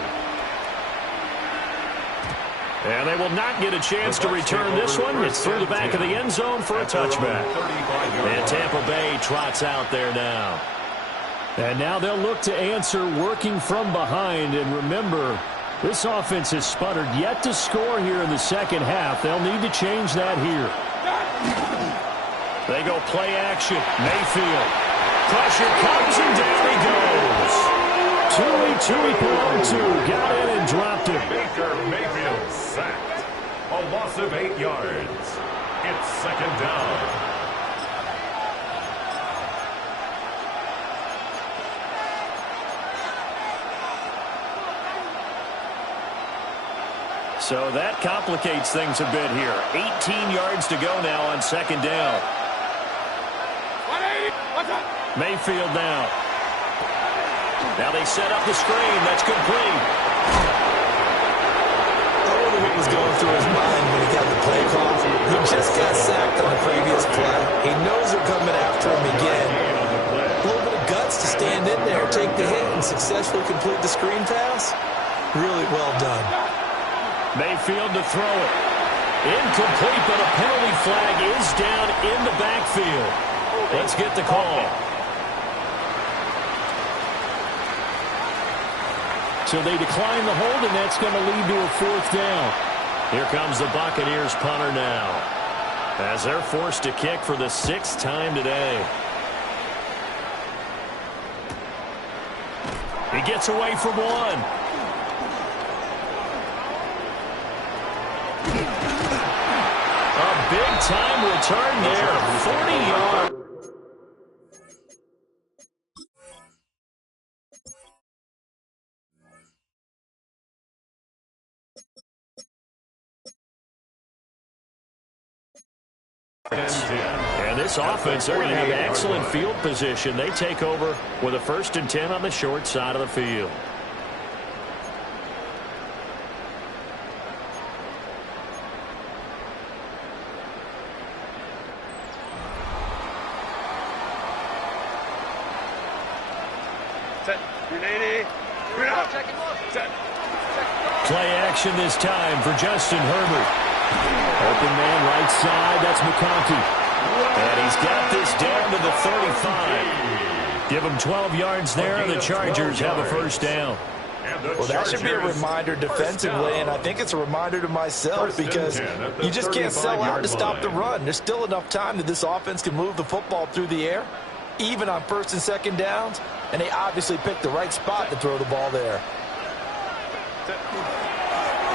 And they will not get a chance to return this one. It's through the back of the end zone for a touchback. And Tampa Bay trots out there now. And now they'll look to answer working from behind. And remember, this offense has sputtered yet to score here in the 2nd half. They'll need to change that here. They go play action. Mayfield. Pressure comes and down he goes. Tui Pulantu got in and dropped him. Baker Mayfield sacked. A loss of 8 yards. It's 2nd down. So that complicates things a bit here. 18 yards to go now on 2nd down. Mayfield now. Now they set up the screen. That's complete. Oh, the what was going through his mind when he got the play call. He just got sacked on the previous play. He knows they're coming after him again. A little bit of guts to stand in there, take the hit, and successfully complete the screen pass. Really well done. Mayfield to throw it. Incomplete, but a penalty flag is down in the backfield. Let's get the call. So they decline the hold, and that's going to lead to a 4th down. Here comes the Buccaneers punter now, as they're forced to kick for the 6th time today. He gets away from one. A big-time return there, 40 yards. And this offense, they're going to have excellent field position. They take over with a 1st and 10 on the short side of the field. Set. 380. Set. Play action this time for Justin Herbert. Open man right side, that's McConkey. And he's got this down to the 35. Give him 12 yards there, and the Chargers have a 1st down. Well, that should be a reminder defensively, and I think it's a reminder to myself because you just can't sell out to stop the run. There's still enough time that this offense can move the football through the air, even on 1st and 2nd downs, and they obviously picked the right spot to throw the ball there.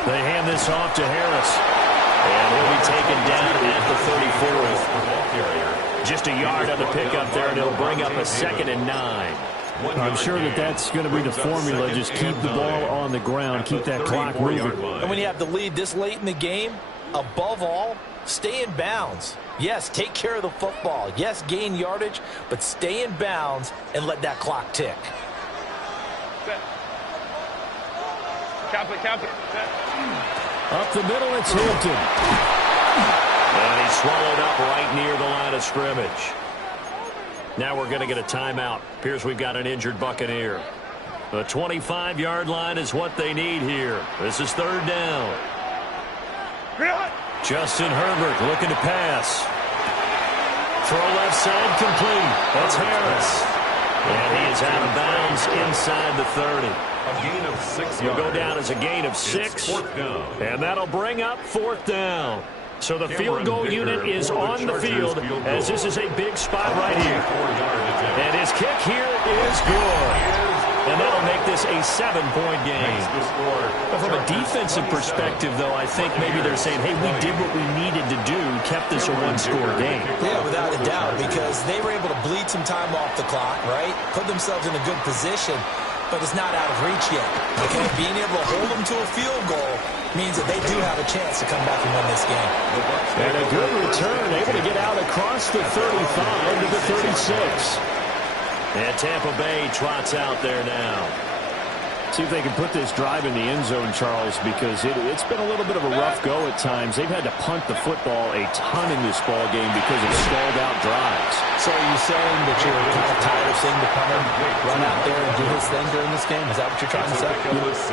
They hand this off to Harris. And he'll be taken down at the 34. Just a yard on the pickup there, and it'll bring up a 2nd and 9. I'm sure that that's going to be the formula. Just keep the ball on the ground, keep that clock moving. And when you have the lead this late in the game, above all, stay in bounds. Yes, take care of the football. Yes, gain yardage, but stay in bounds and let that clock tick. Cap it. Up the middle, it's Hampton. And he's swallowed up right near the line of scrimmage. Now we're going to get a timeout. Appears we've got an injured Buccaneer. The 25-yard line is what they need here. This is 3rd down. Justin Herbert looking to pass. Throw left side complete. That's Harris. And he is out of bounds inside the 30. A gain of 6 He'll yards. go down as a gain of 6. And that'll bring up 4th down. So the field goal unit is on the field as this is a big spot right here. And his kick here is good. And that'll make this a 7-point game. But from a defensive perspective, though, I think maybe they're saying, hey, we did what we needed to do, kept this a 1-score game. Yeah, without a doubt, because they were able to bleed some time off the clock, right? Put themselves in a good position, but it's not out of reach yet. Okay, being able to hold them to a field goal means that they do have a chance to come back and win this game. And a good return, able to get out across the 35 to the 36. And Tampa Bay trots out there now. See if they can put this drive in the end zone, Charles, because it's been a little bit of a rough go at times. They've had to punt the football a ton in this ball game because of stalled out drives. So are you saying that you're kind of tired of seeing the punter run out there and do his thing during this game? Is that what you're trying to say?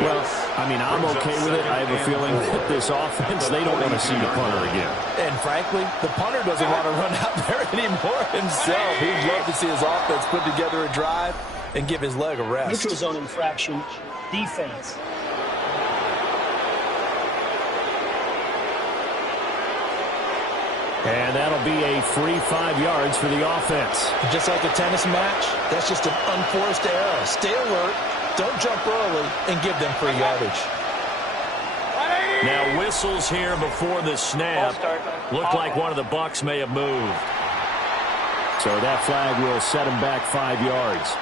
Well, I mean, I'm okay with it. I have a feeling that this offense, they don't want to see the punter again. And frankly, the punter doesn't want to run out there anymore himself. He'd love to see his offense put together a drive and give his leg a rest. Neutral zone infraction, defense. And that'll be a free 5 yards for the offense. Just like a tennis match, that's just an unforced error. Stay alert, don't jump early, and give them free yardage. Now whistles here before the snap. Looked like one of the Bucs may have moved. So that flag will set them back 5 yards.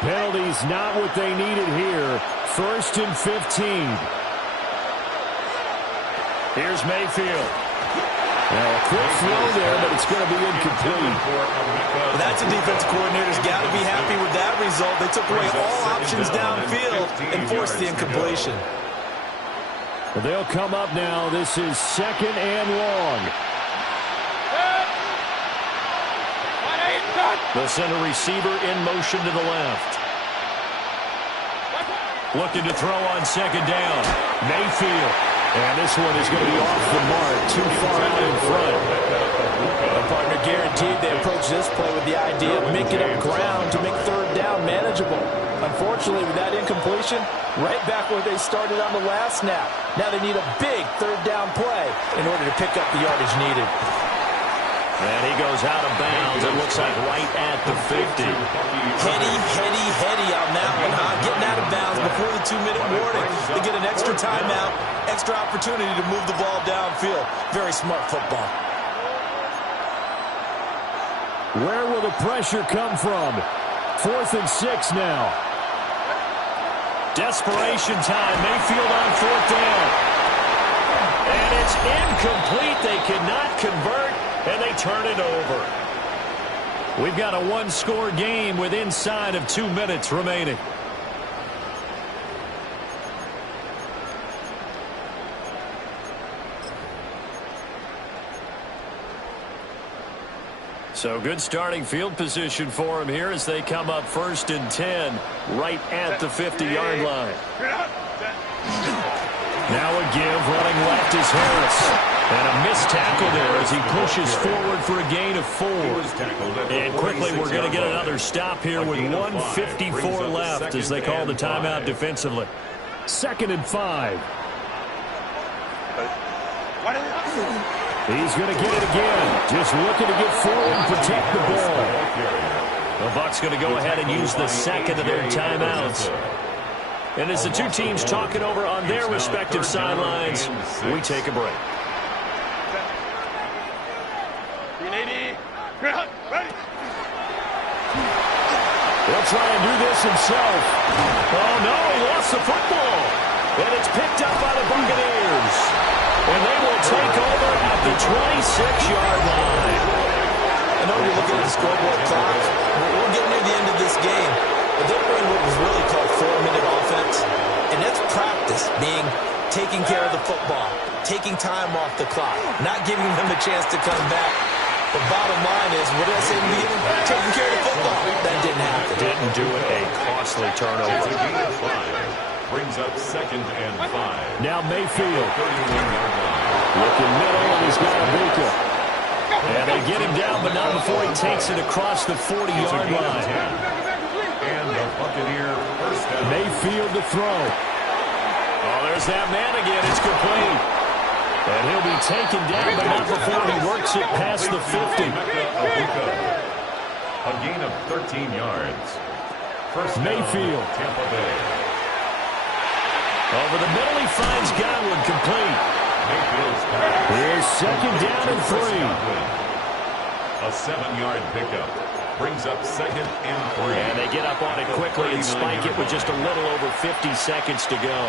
Penalties not what they needed here. 1st and 15. Here's Mayfield. Now a quick throw there, but it's going to be incomplete. Well, that's a defensive coordinator's got to be happy with that result. They took away all options downfield and forced the incompletion. They'll come up now. This is 2nd and long. The center receiver in motion to the left. Looking to throw on 2nd down. Mayfield. And this one is going to be off the mark. Too far out in front. The partner guaranteed they approach this play with the idea of making up ground to make 3rd down manageable. Unfortunately, with that incompletion, right back where they started on the last snap. Now they need a big 3rd down play in order to pick up the yardage needed. And he goes out of bounds. It looks like right at the 50. Heady on that one, huh? Getting out of bounds before the 2-minute warning. They get an extra timeout, extra opportunity to move the ball downfield. Very smart football. Where will the pressure come from? 4th and 6 now. Desperation time. Mayfield on 4th down. And it's incomplete. They cannot convert, and they turn it over. We've got a 1-score game with inside of 2 minutes remaining. So good starting field position for him here as they come up 1st and 10 right at the 50-yard line. Now a give, running left is Harris. And a missed tackle there as he pushes forward for a gain of 4. And quickly we're going to get another stop here with 1:54 left as they call the timeout defensively. 2nd and 5. He's going to get it again. Just looking to get forward and protect the ball. The Bucs going to go ahead and use the 2nd of their timeouts. And as the two teams talking over on their respective sidelines, we take a break. He'll try and do this himself. Oh, no, he lost the football. And it's picked up by the Buccaneers. And they will take over at the 26-yard line. I know you're looking at the scoreboard clock. We're getting near the end of this game. But they're running what was really called 4-minute offense. And that's practice, being taking care of the football, taking time off the clock, not giving them a chance to come back. The bottom line is, what did I say in the beginning? Taking care of the football. That didn't happen. Didn't do it. A costly turnover. It's a gain of 5. Brings up 2nd and 5. Now Mayfield. 31-yard line. Looking middle, and he's got a Buka. And they get him down, but not before he takes it across the 40-yard line. And the Buccaneer 1st down. Mayfield to throw. Oh, there's that man again. It's complete. And he'll be taken down, but not before he works it past the 50. A gain of 13 yards. 1st down, Mayfield. Tampa Bay. Over the middle, he finds Godwin complete. Mayfield's pass. Here's 2nd down and 3. A 7-yard pickup. Brings up 2nd and 3. And they get up on it quickly and spike it with just a little over 50 seconds to go.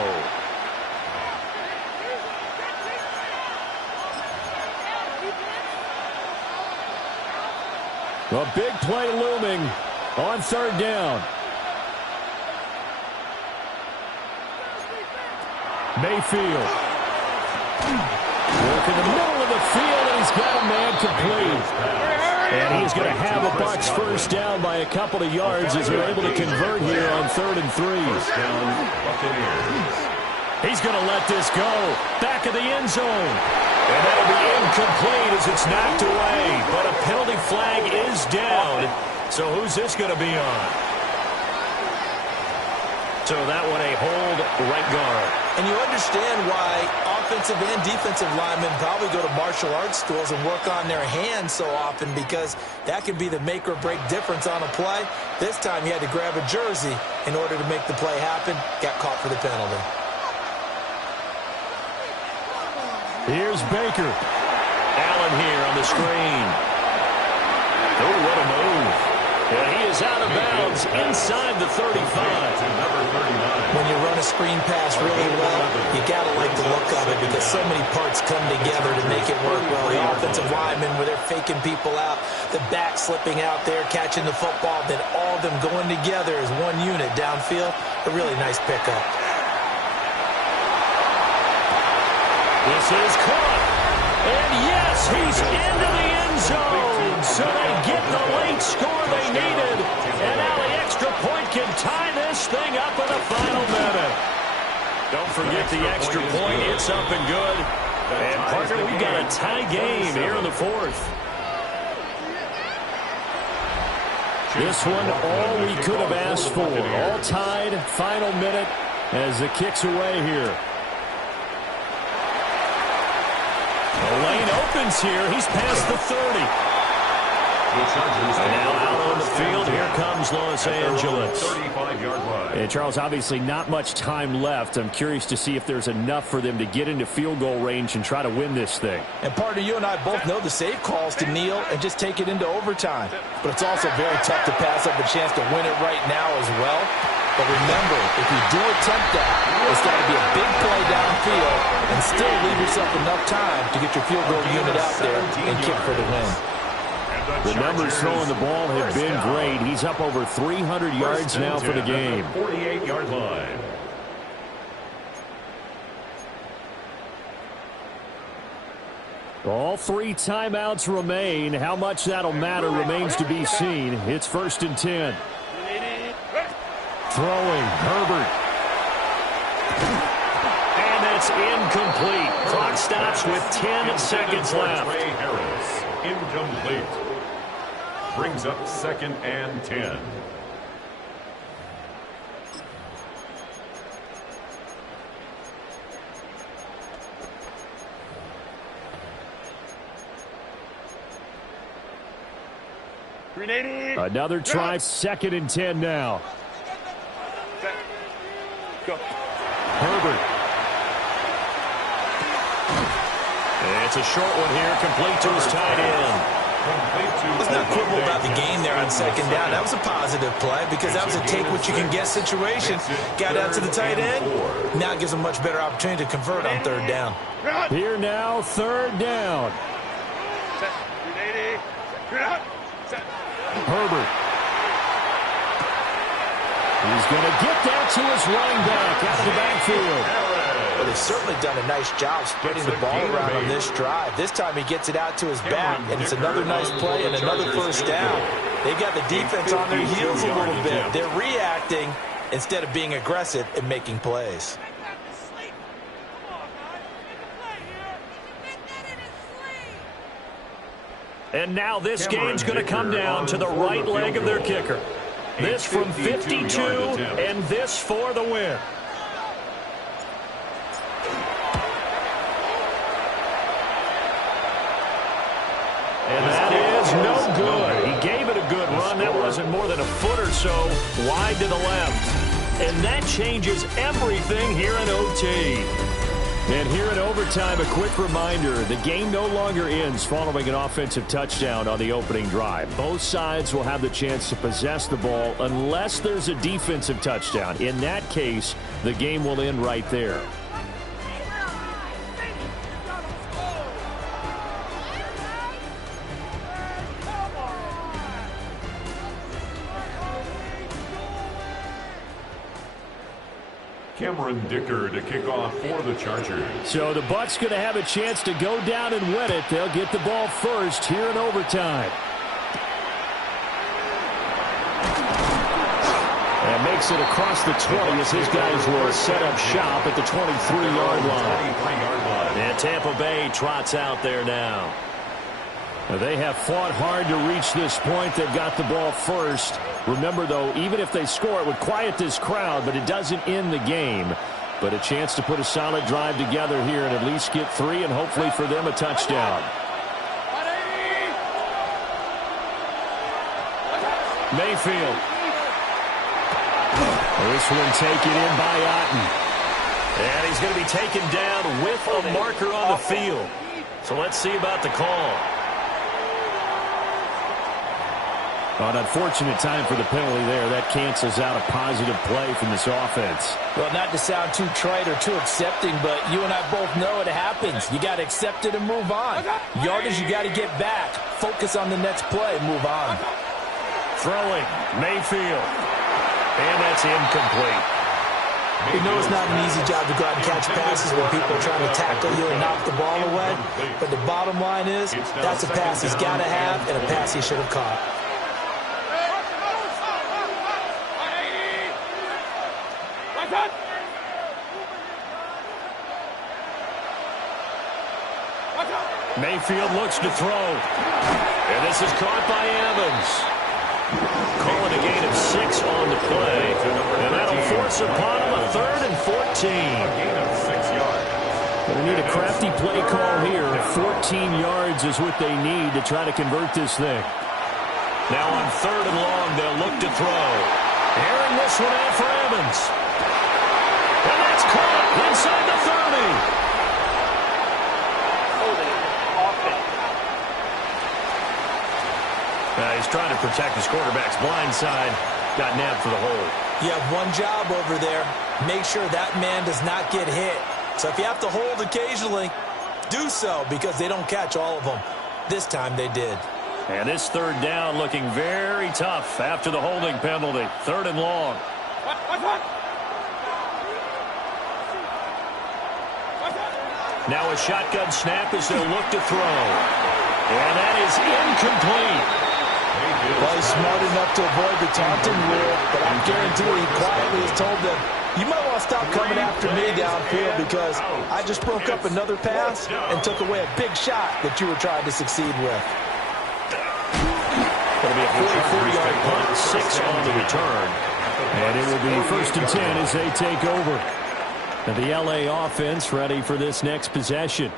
A big play looming on 3rd down. Mayfield. Work in the middle of the field, and he's got a man complete. And he's going to have a Bucs 1st down by a couple of yards as they're able to convert here on 3rd and 3. He's going to let this go. Back of the end zone. And that'll be incomplete as it's knocked away. But a penalty flag is down. So who's this going to be on? So that one a hold right guard. And you understand why offensive and defensive linemen probably go to martial arts schools and work on their hands so often, because that can be the make or break difference on a play. This time he had to grab a jersey in order to make the play happen. Got caught for the penalty. Here's Baker. Allen here on the screen. Oh, what a move. And he is out of bounds inside the 35. When you run a screen pass really well, you got to like the look of it, because so many parts come together to make it work well. The offensive linemen, where they're faking people out, the back slipping out there, catching the football, then all of them going together as one unit downfield. A really nice pickup. This is caught. And yes, he's into the end zone. So they get the late score they needed. And now the extra point can tie this thing up in the final minute. Don't forget the extra point. It's up and good. And, partner, we've got a tie game here in the fourth. This one, all we could have asked for. All tied, final minute as the kick's away here. The lane opens here. He's past the 30. And now out on the field, here comes Los Angeles. 35-yard line. And Charles, obviously not much time left. I'm curious to see if there's enough for them to get into field goal range and try to win this thing. And partner, you and I both know the safe calls to kneel and just take it into overtime. But it's also very tough to pass up a chance to win it right now as well. But remember, if you do attempt that, it's got to be a big play downfield and still leave yourself enough time to get your field goal unit out there and kick for the win. The numbers throwing the ball have been great. He's up over 300 yards now for the game. 48-yard line. All 3 timeouts remain. How much that'll matter remains to be seen. It's 1st and 10. Throwing, Herbert. And that's incomplete. Clock stops with 10 seconds left. Trey Harris, incomplete. Brings up 2nd and 10. Another try, 2nd and 10 now. Go. Herbert. It's a short one here, complete to his tight end. Let's not quibble about the game there on 2nd down. That was a positive play because that was a take-what-you-can-get situation. Got out to the tight end. Now it gives a much better opportunity to convert on 3rd down. Here now, 3rd down. Herbert. He's going to get that to his running back out of the backfield. Well, they've certainly done a nice job spreading the ball around on this drive. This time he gets it out to his back, and it's another nice play and another 1st down. They've got the defense on their heels a little bit. They're reacting instead of being aggressive and making plays. And now this game's going to come down to the right leg of their kicker. This from 52, and this for the win. And that is no good. He gave it a good run. That wasn't more than a foot or so wide to the left. And that changes everything here in OT. And here in overtime, a quick reminder, the game no longer ends following an offensive touchdown on the opening drive. Both sides will have the chance to possess the ball unless there's a defensive touchdown. In that case, the game will end right there. Cameron Dicker to kick off for the Chargers. So the Bucs going to have a chance to go down and win it. They'll get the ball first here in overtime. And makes it across the 20 as his guys will set up shop at the 23-yard line. And Tampa Bay trots out there now. They have fought hard to reach this point. They've got the ball first. Remember, though, even if they score, it would quiet this crowd, but it doesn't end the game. But a chance to put a solid drive together here and at least get 3 and hopefully for them a touchdown. Mayfield. This one taken in by Otten. And he's going to be taken down with a marker on the field. So let's see about the call. An unfortunate time for the penalty there. That cancels out a positive play from this offense. Well, not to sound too trite or too accepting, but you and I both know it happens. You got to accept it and move on. Yardage, you got to get back. Focus on the next play and move on. Throwing, Mayfield. And that's incomplete. We know it's not an easy job to go out and catch passes when people are trying to tackle you and knock the ball away. But the bottom line is, that's a pass he's got to have and a pass he should have caught. Mayfield looks to throw. And this is caught by Evans. Calling a gain of 6 on the play. And that'll force upon him a 3rd and 14. A gain of 6 yards. We need a crafty play call here. 14 yards is what they need to try to convert this thing. Now on 3rd and long, they'll look to throw. Airing this one out for Evans. And that's caught inside the 30. He's trying to protect his quarterback's blind side. Got nabbed for the hold. You have one job over there. Make sure that man does not get hit. So if you have to hold occasionally, do so because they don't catch all of them. This time they did. And this 3rd down looking very tough after the holding penalty. 3rd and long. Now a shotgun snap as they'll look to throw. And that is incomplete. Well, he's smart enough to avoid the taunting rule, but I guarantee he quietly has told them, you might want to stop coming after me downfield because I just broke up another pass and took away a big shot that you were trying to succeed with. It'll be a 44-yard punt, 6 on the return. And it will be 1st and 10 as they take over. And the LA offense ready for this next possession.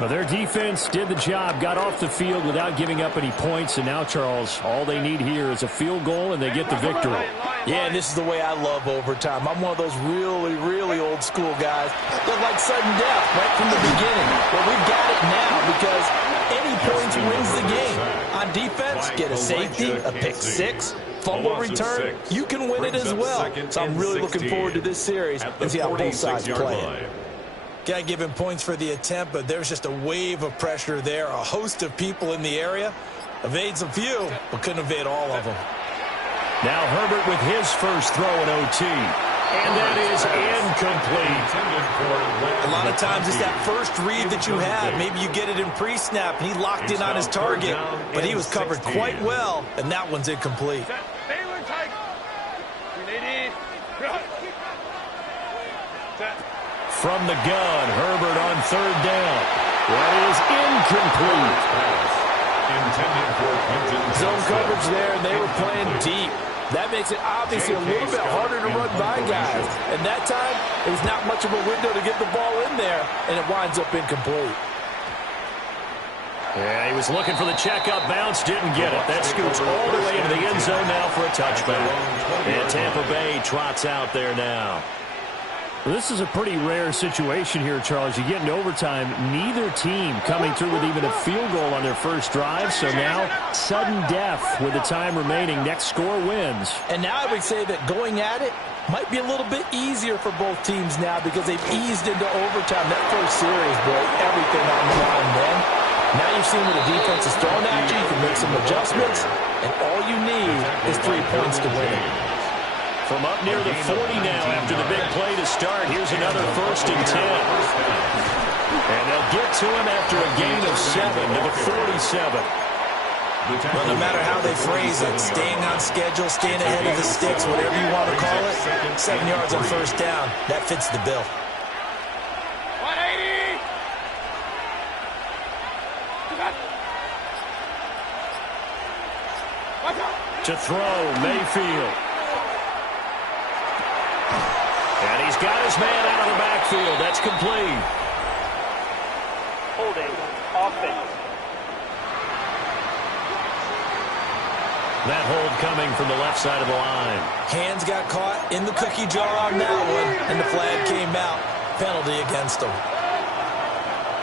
Well, their defense did the job, got off the field without giving up any points, and now, Charles, all they need here is a field goal, and they get the victory. Yeah, and this is the way I love overtime. I'm one of those really, really old school guys that like sudden death right from the beginning. Well, we've got it now because any points wins the game. On defense, get a safety, a pick 6, fumble return, you can win it as well. So I'm really looking forward to this series and see how both sides play it. Got to give him points for the attempt, but there's just a wave of pressure there. A host of people in the area. Evades a few, but couldn't evade all of them. Now Herbert with his first throw in OT. And that is incomplete. A lot of times it's that first read that you have. Maybe you get it in pre-snap, and he locked in on his target, but he was covered quite well, and that one's incomplete. From the gun, Herbert on 3rd down. That is incomplete. Zone coverage there, and they were playing deep. That makes it obviously a little bit harder to run by guys. And that time, it was not much of a window to get the ball in there, and it winds up incomplete. Yeah, he was looking for the checkup bounce, didn't get it. That scoots all the way into the end zone now for a touchback. And Tampa Bay trots out there now. Well, this is a pretty rare situation here, Charles. You get into overtime, neither team coming through with even a field goal on their first drive. So now, sudden death with the time remaining. Next score wins. And now I would say that going at it might be a little bit easier for both teams now because they've eased into overtime. That first series, boy, everything on the line then. Now you've seen what the defense is throwing at you. You can make some adjustments, and all you need is 3 points to win. From up near the 40 now after the big play to start. Here's another 1st and 10. And they'll get to him after a gain of 7 to the 47. Well, no matter how they phrase it, staying on schedule, staying ahead of the sticks, whatever you want to call it, 7 yards on 1st down, that fits the bill. 180! To throw, Mayfield. And he's got his man out of the backfield. That's complete. Holding, offense. That hold coming from the left side of the line. Hands got caught in the cookie jar on that one, and the flag came out. Penalty against him.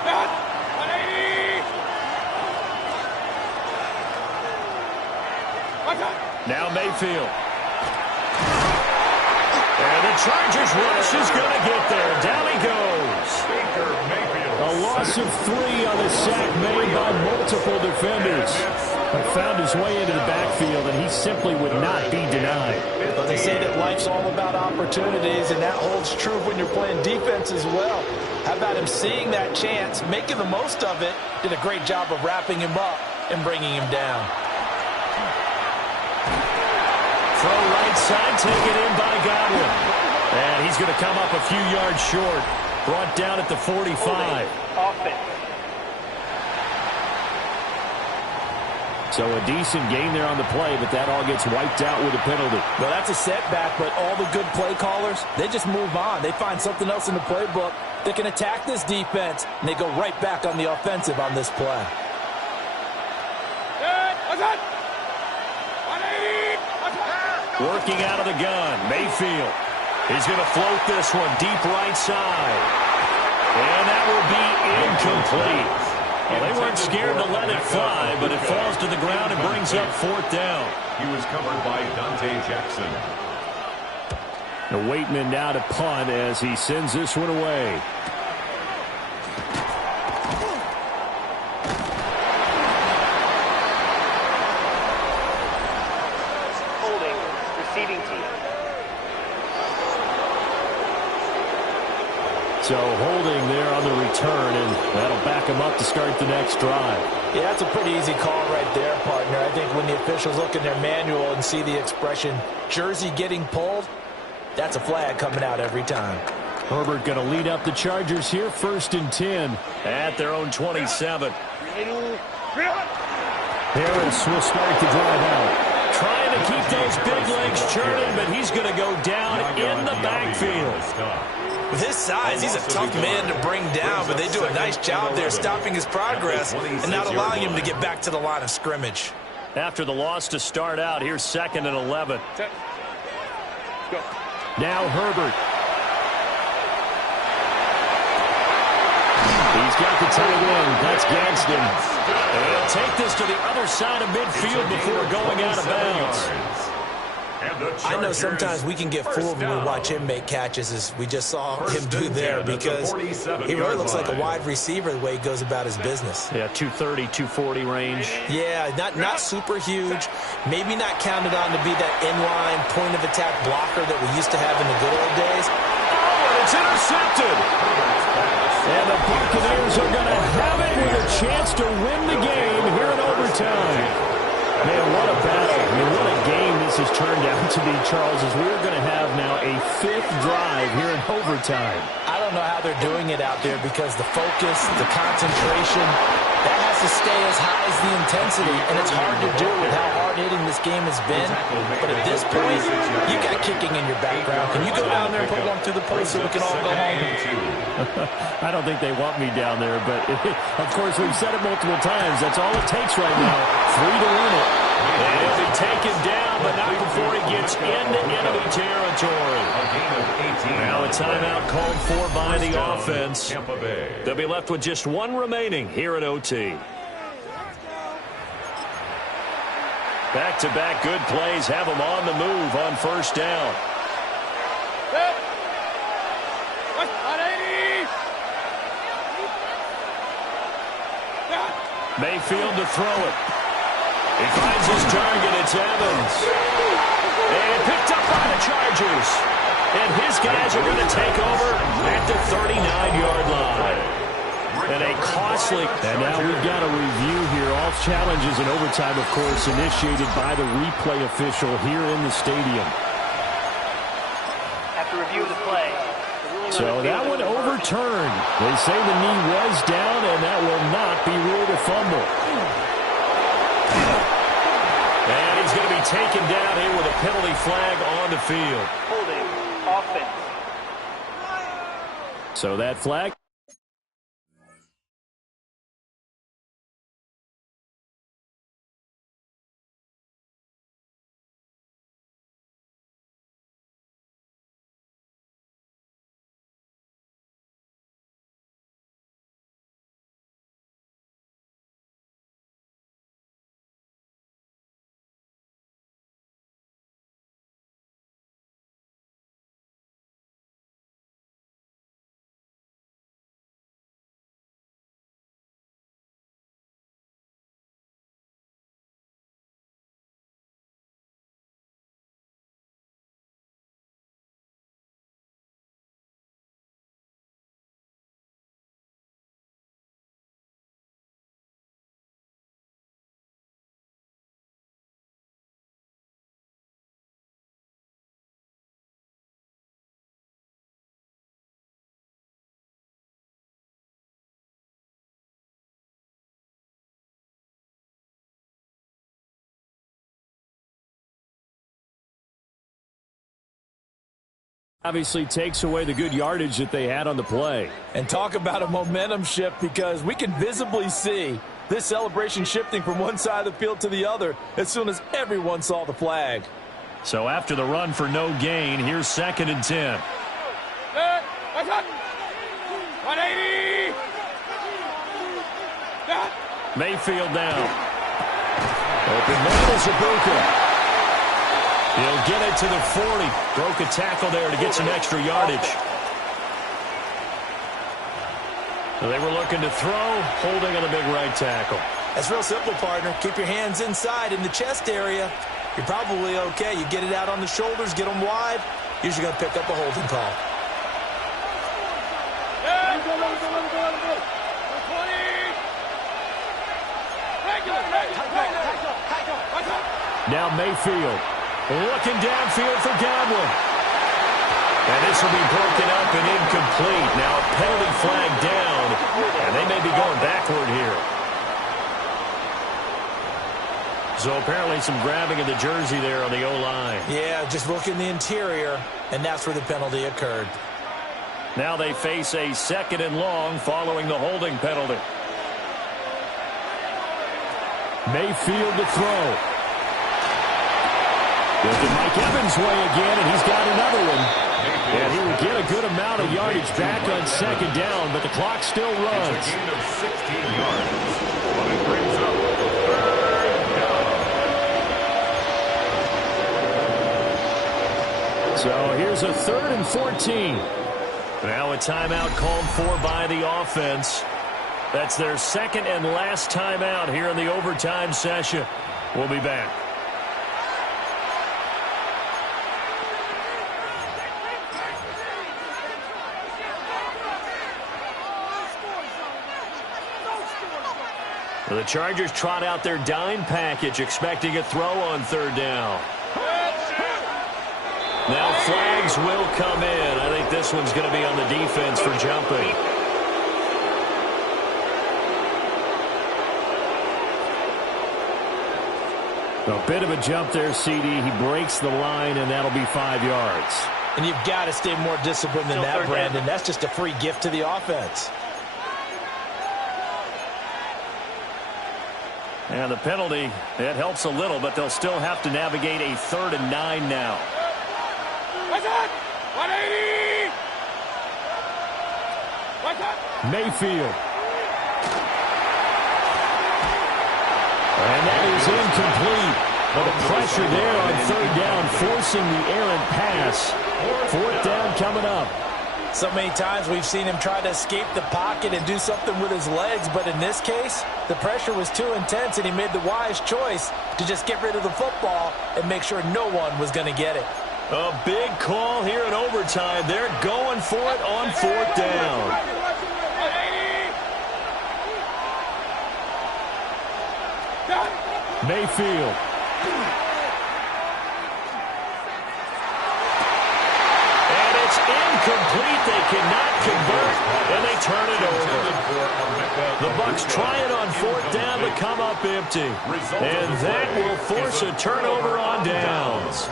180! Now Mayfield. And the Chargers rush is going to get there. Down he goes. A loss of 3 on the sack made by multiple defenders. Found his way into the backfield, and he simply would not be denied. But they say that life's all about opportunities, and that holds true when you're playing defense as well. How about him seeing that chance, making the most of it, did a great job of wrapping him up and bringing him down. Throw right side, taken in by Godwin. And he's going to come up a few yards short. Brought down at the 45. Offense. So a decent gain there on the play, but that all gets wiped out with a penalty. Well, that's a setback, but all the good play callers, they just move on. They find something else in the playbook. They can attack this defense, and they go right back on the offensive on this play. Working out of the gun, Mayfield. He's going to float this one deep right side. And that will be incomplete. Well, they weren't scared to let it fly, but it falls to the ground and brings up 4th down. He was covered by Dante Jackson. The Waitman now to punt as he sends this one away. Holding. Receiving team. So holding there on the return, and that'll back him up to start the next drive. Yeah, that's a pretty easy call right there, partner. I think when the officials look in their manual and see the expression, jersey getting pulled, that's a flag coming out every time. Herbert going to lead up the Chargers here, 1st and 10 at their own 27. Harris will start the drive out. Trying to keep those big legs churning, but he's going to go down in the backfield. With his size, he's a tough man to bring down, but they do a nice job there stopping his progress and not allowing him to get back to the line of scrimmage. After the loss to start out, here's 2nd and 11. Now Herbert. He's got the tight end. That's Gadsden. And he'll take this to the other side of midfield before going out of bounds. I know sometimes we can get fooled when we watch him make catches, as we just saw him do there, because he really looks like a wide receiver the way he goes about his business. Yeah, 230, 240 range. Yeah, not super huge, maybe not counted on to be that inline point-of-attack blocker that we used to have in the good old days. Oh, and it's intercepted! And the Buccaneers are going to have it with a chance to win the game here in overtime. Man, what a battle. I mean, what a game this has turned out to be, Charles, as we're going to have now a 5th drive here in overtime. I don't know how they're doing it out there because the focus, the concentration, that has to stay as high as the intensity, and it's hard to do with how hard-hitting this game has been. But at this point, you got kicking in your background. Can you go down there and put one through the post so we can all go home? I don't think they want me down there, but of course we've said it multiple times. That's all it takes right now. 3 to win it. And he'll be taken down, but not before he gets into enemy territory. Now a timeout called for by the offense. They'll be left with just one remaining here at OT. Back-to-back good plays have them on the move on 1st down. Mayfield to throw it. He finds his target. It's Evans. And picked up by the Chargers. And his guys are going to take over at the 39-yard line. And a costly... And now we've got a review here. All challenges in overtime, of course, initiated by the replay official here in the stadium. After review of the play. So that one overturned. They say the knee was down, and that will not be ruled a fumble. And he's going to be taken down here with a penalty flag on the field. Holding. Offense. So that flag Obviously takes away the good yardage that they had on the play. And talk about a momentum shift, because we can visibly see this celebration shifting from one side of the field to the other as soon as everyone saw the flag. So after the run for no gain, here's 2nd and 10. 180. Mayfield down. Open man is Ibuka. He'll get it to the 40. Broke a tackle there to get some extra yardage. So they were looking to throw, holding on the big right tackle. That's real simple, partner. Keep your hands inside in the chest area. You're probably okay. You get it out on the shoulders, get them wide. Usually going to pick up a holding call. Now Mayfield looking downfield for Godwin. And this will be broken up and incomplete. Now a penalty flag down, and they may be going backward here. So apparently some grabbing of the jersey there on the O-line. Yeah, just look in the interior, and that's where the penalty occurred. Now they face a 2nd and long following the holding penalty. Mayfield to throw. Looking Mike Evans' way again, and he's got another one. And he will get a good amount of yardage back on 2nd down, but the clock still runs. It's a gain of 16 yards, but it brings up 3rd down. So here's a 3rd and 14. Now a timeout called for by the offense. That's their 2nd and last timeout here in the overtime session. We'll be back. The Chargers trot out their dime package, expecting a throw on 3rd down. Now flags will come in. I think this one's going to be on the defense for jumping. A bit of a jump there, CD. He breaks the line, and that'll be 5 yards. And you've got to stay more disciplined than that, Brandon. That's just a free gift to the offense. And the penalty, it helps a little, but they'll still have to navigate a 3rd and 9 now. 180. Mayfield. And that is incomplete. But the pressure there on 3rd down, forcing the errant pass. 4th down coming up. So many times we've seen him try to escape the pocket and do something with his legs, but in this case, the pressure was too intense, and he made the wise choice to just get rid of the football and make sure no one was going to get it. A big call here in overtime. They're going for it on 4th down. Mayfield. And it's incomplete. They cannot convert, and they turn it over. The Bucs try it on 4th down to come up empty. And that will force a turnover on downs.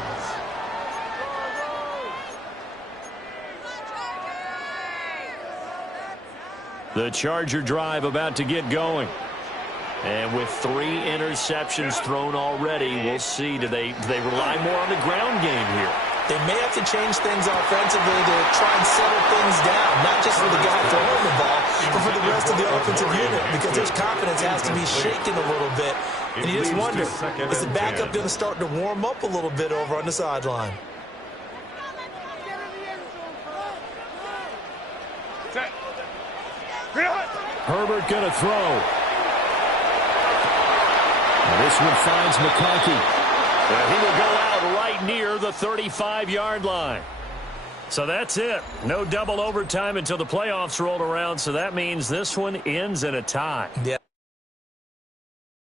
The Charger drive about to get going. And with 3 interceptions thrown already, we'll see. Do they rely more on the ground game here? They may have to change things offensively to try and settle things down, not just for the guy throwing the ball, but for the rest of the offensive unit, because their confidence has to be shaken a little bit. And you just wonder, is the backup going to start to warm up a little bit over on the sideline? Herbert going to throw. And this one finds McConkey. And he will go out right near the 35-yard line. So that's it. No double overtime until the playoffs rolled around, so that means this one ends in a tie. Yeah.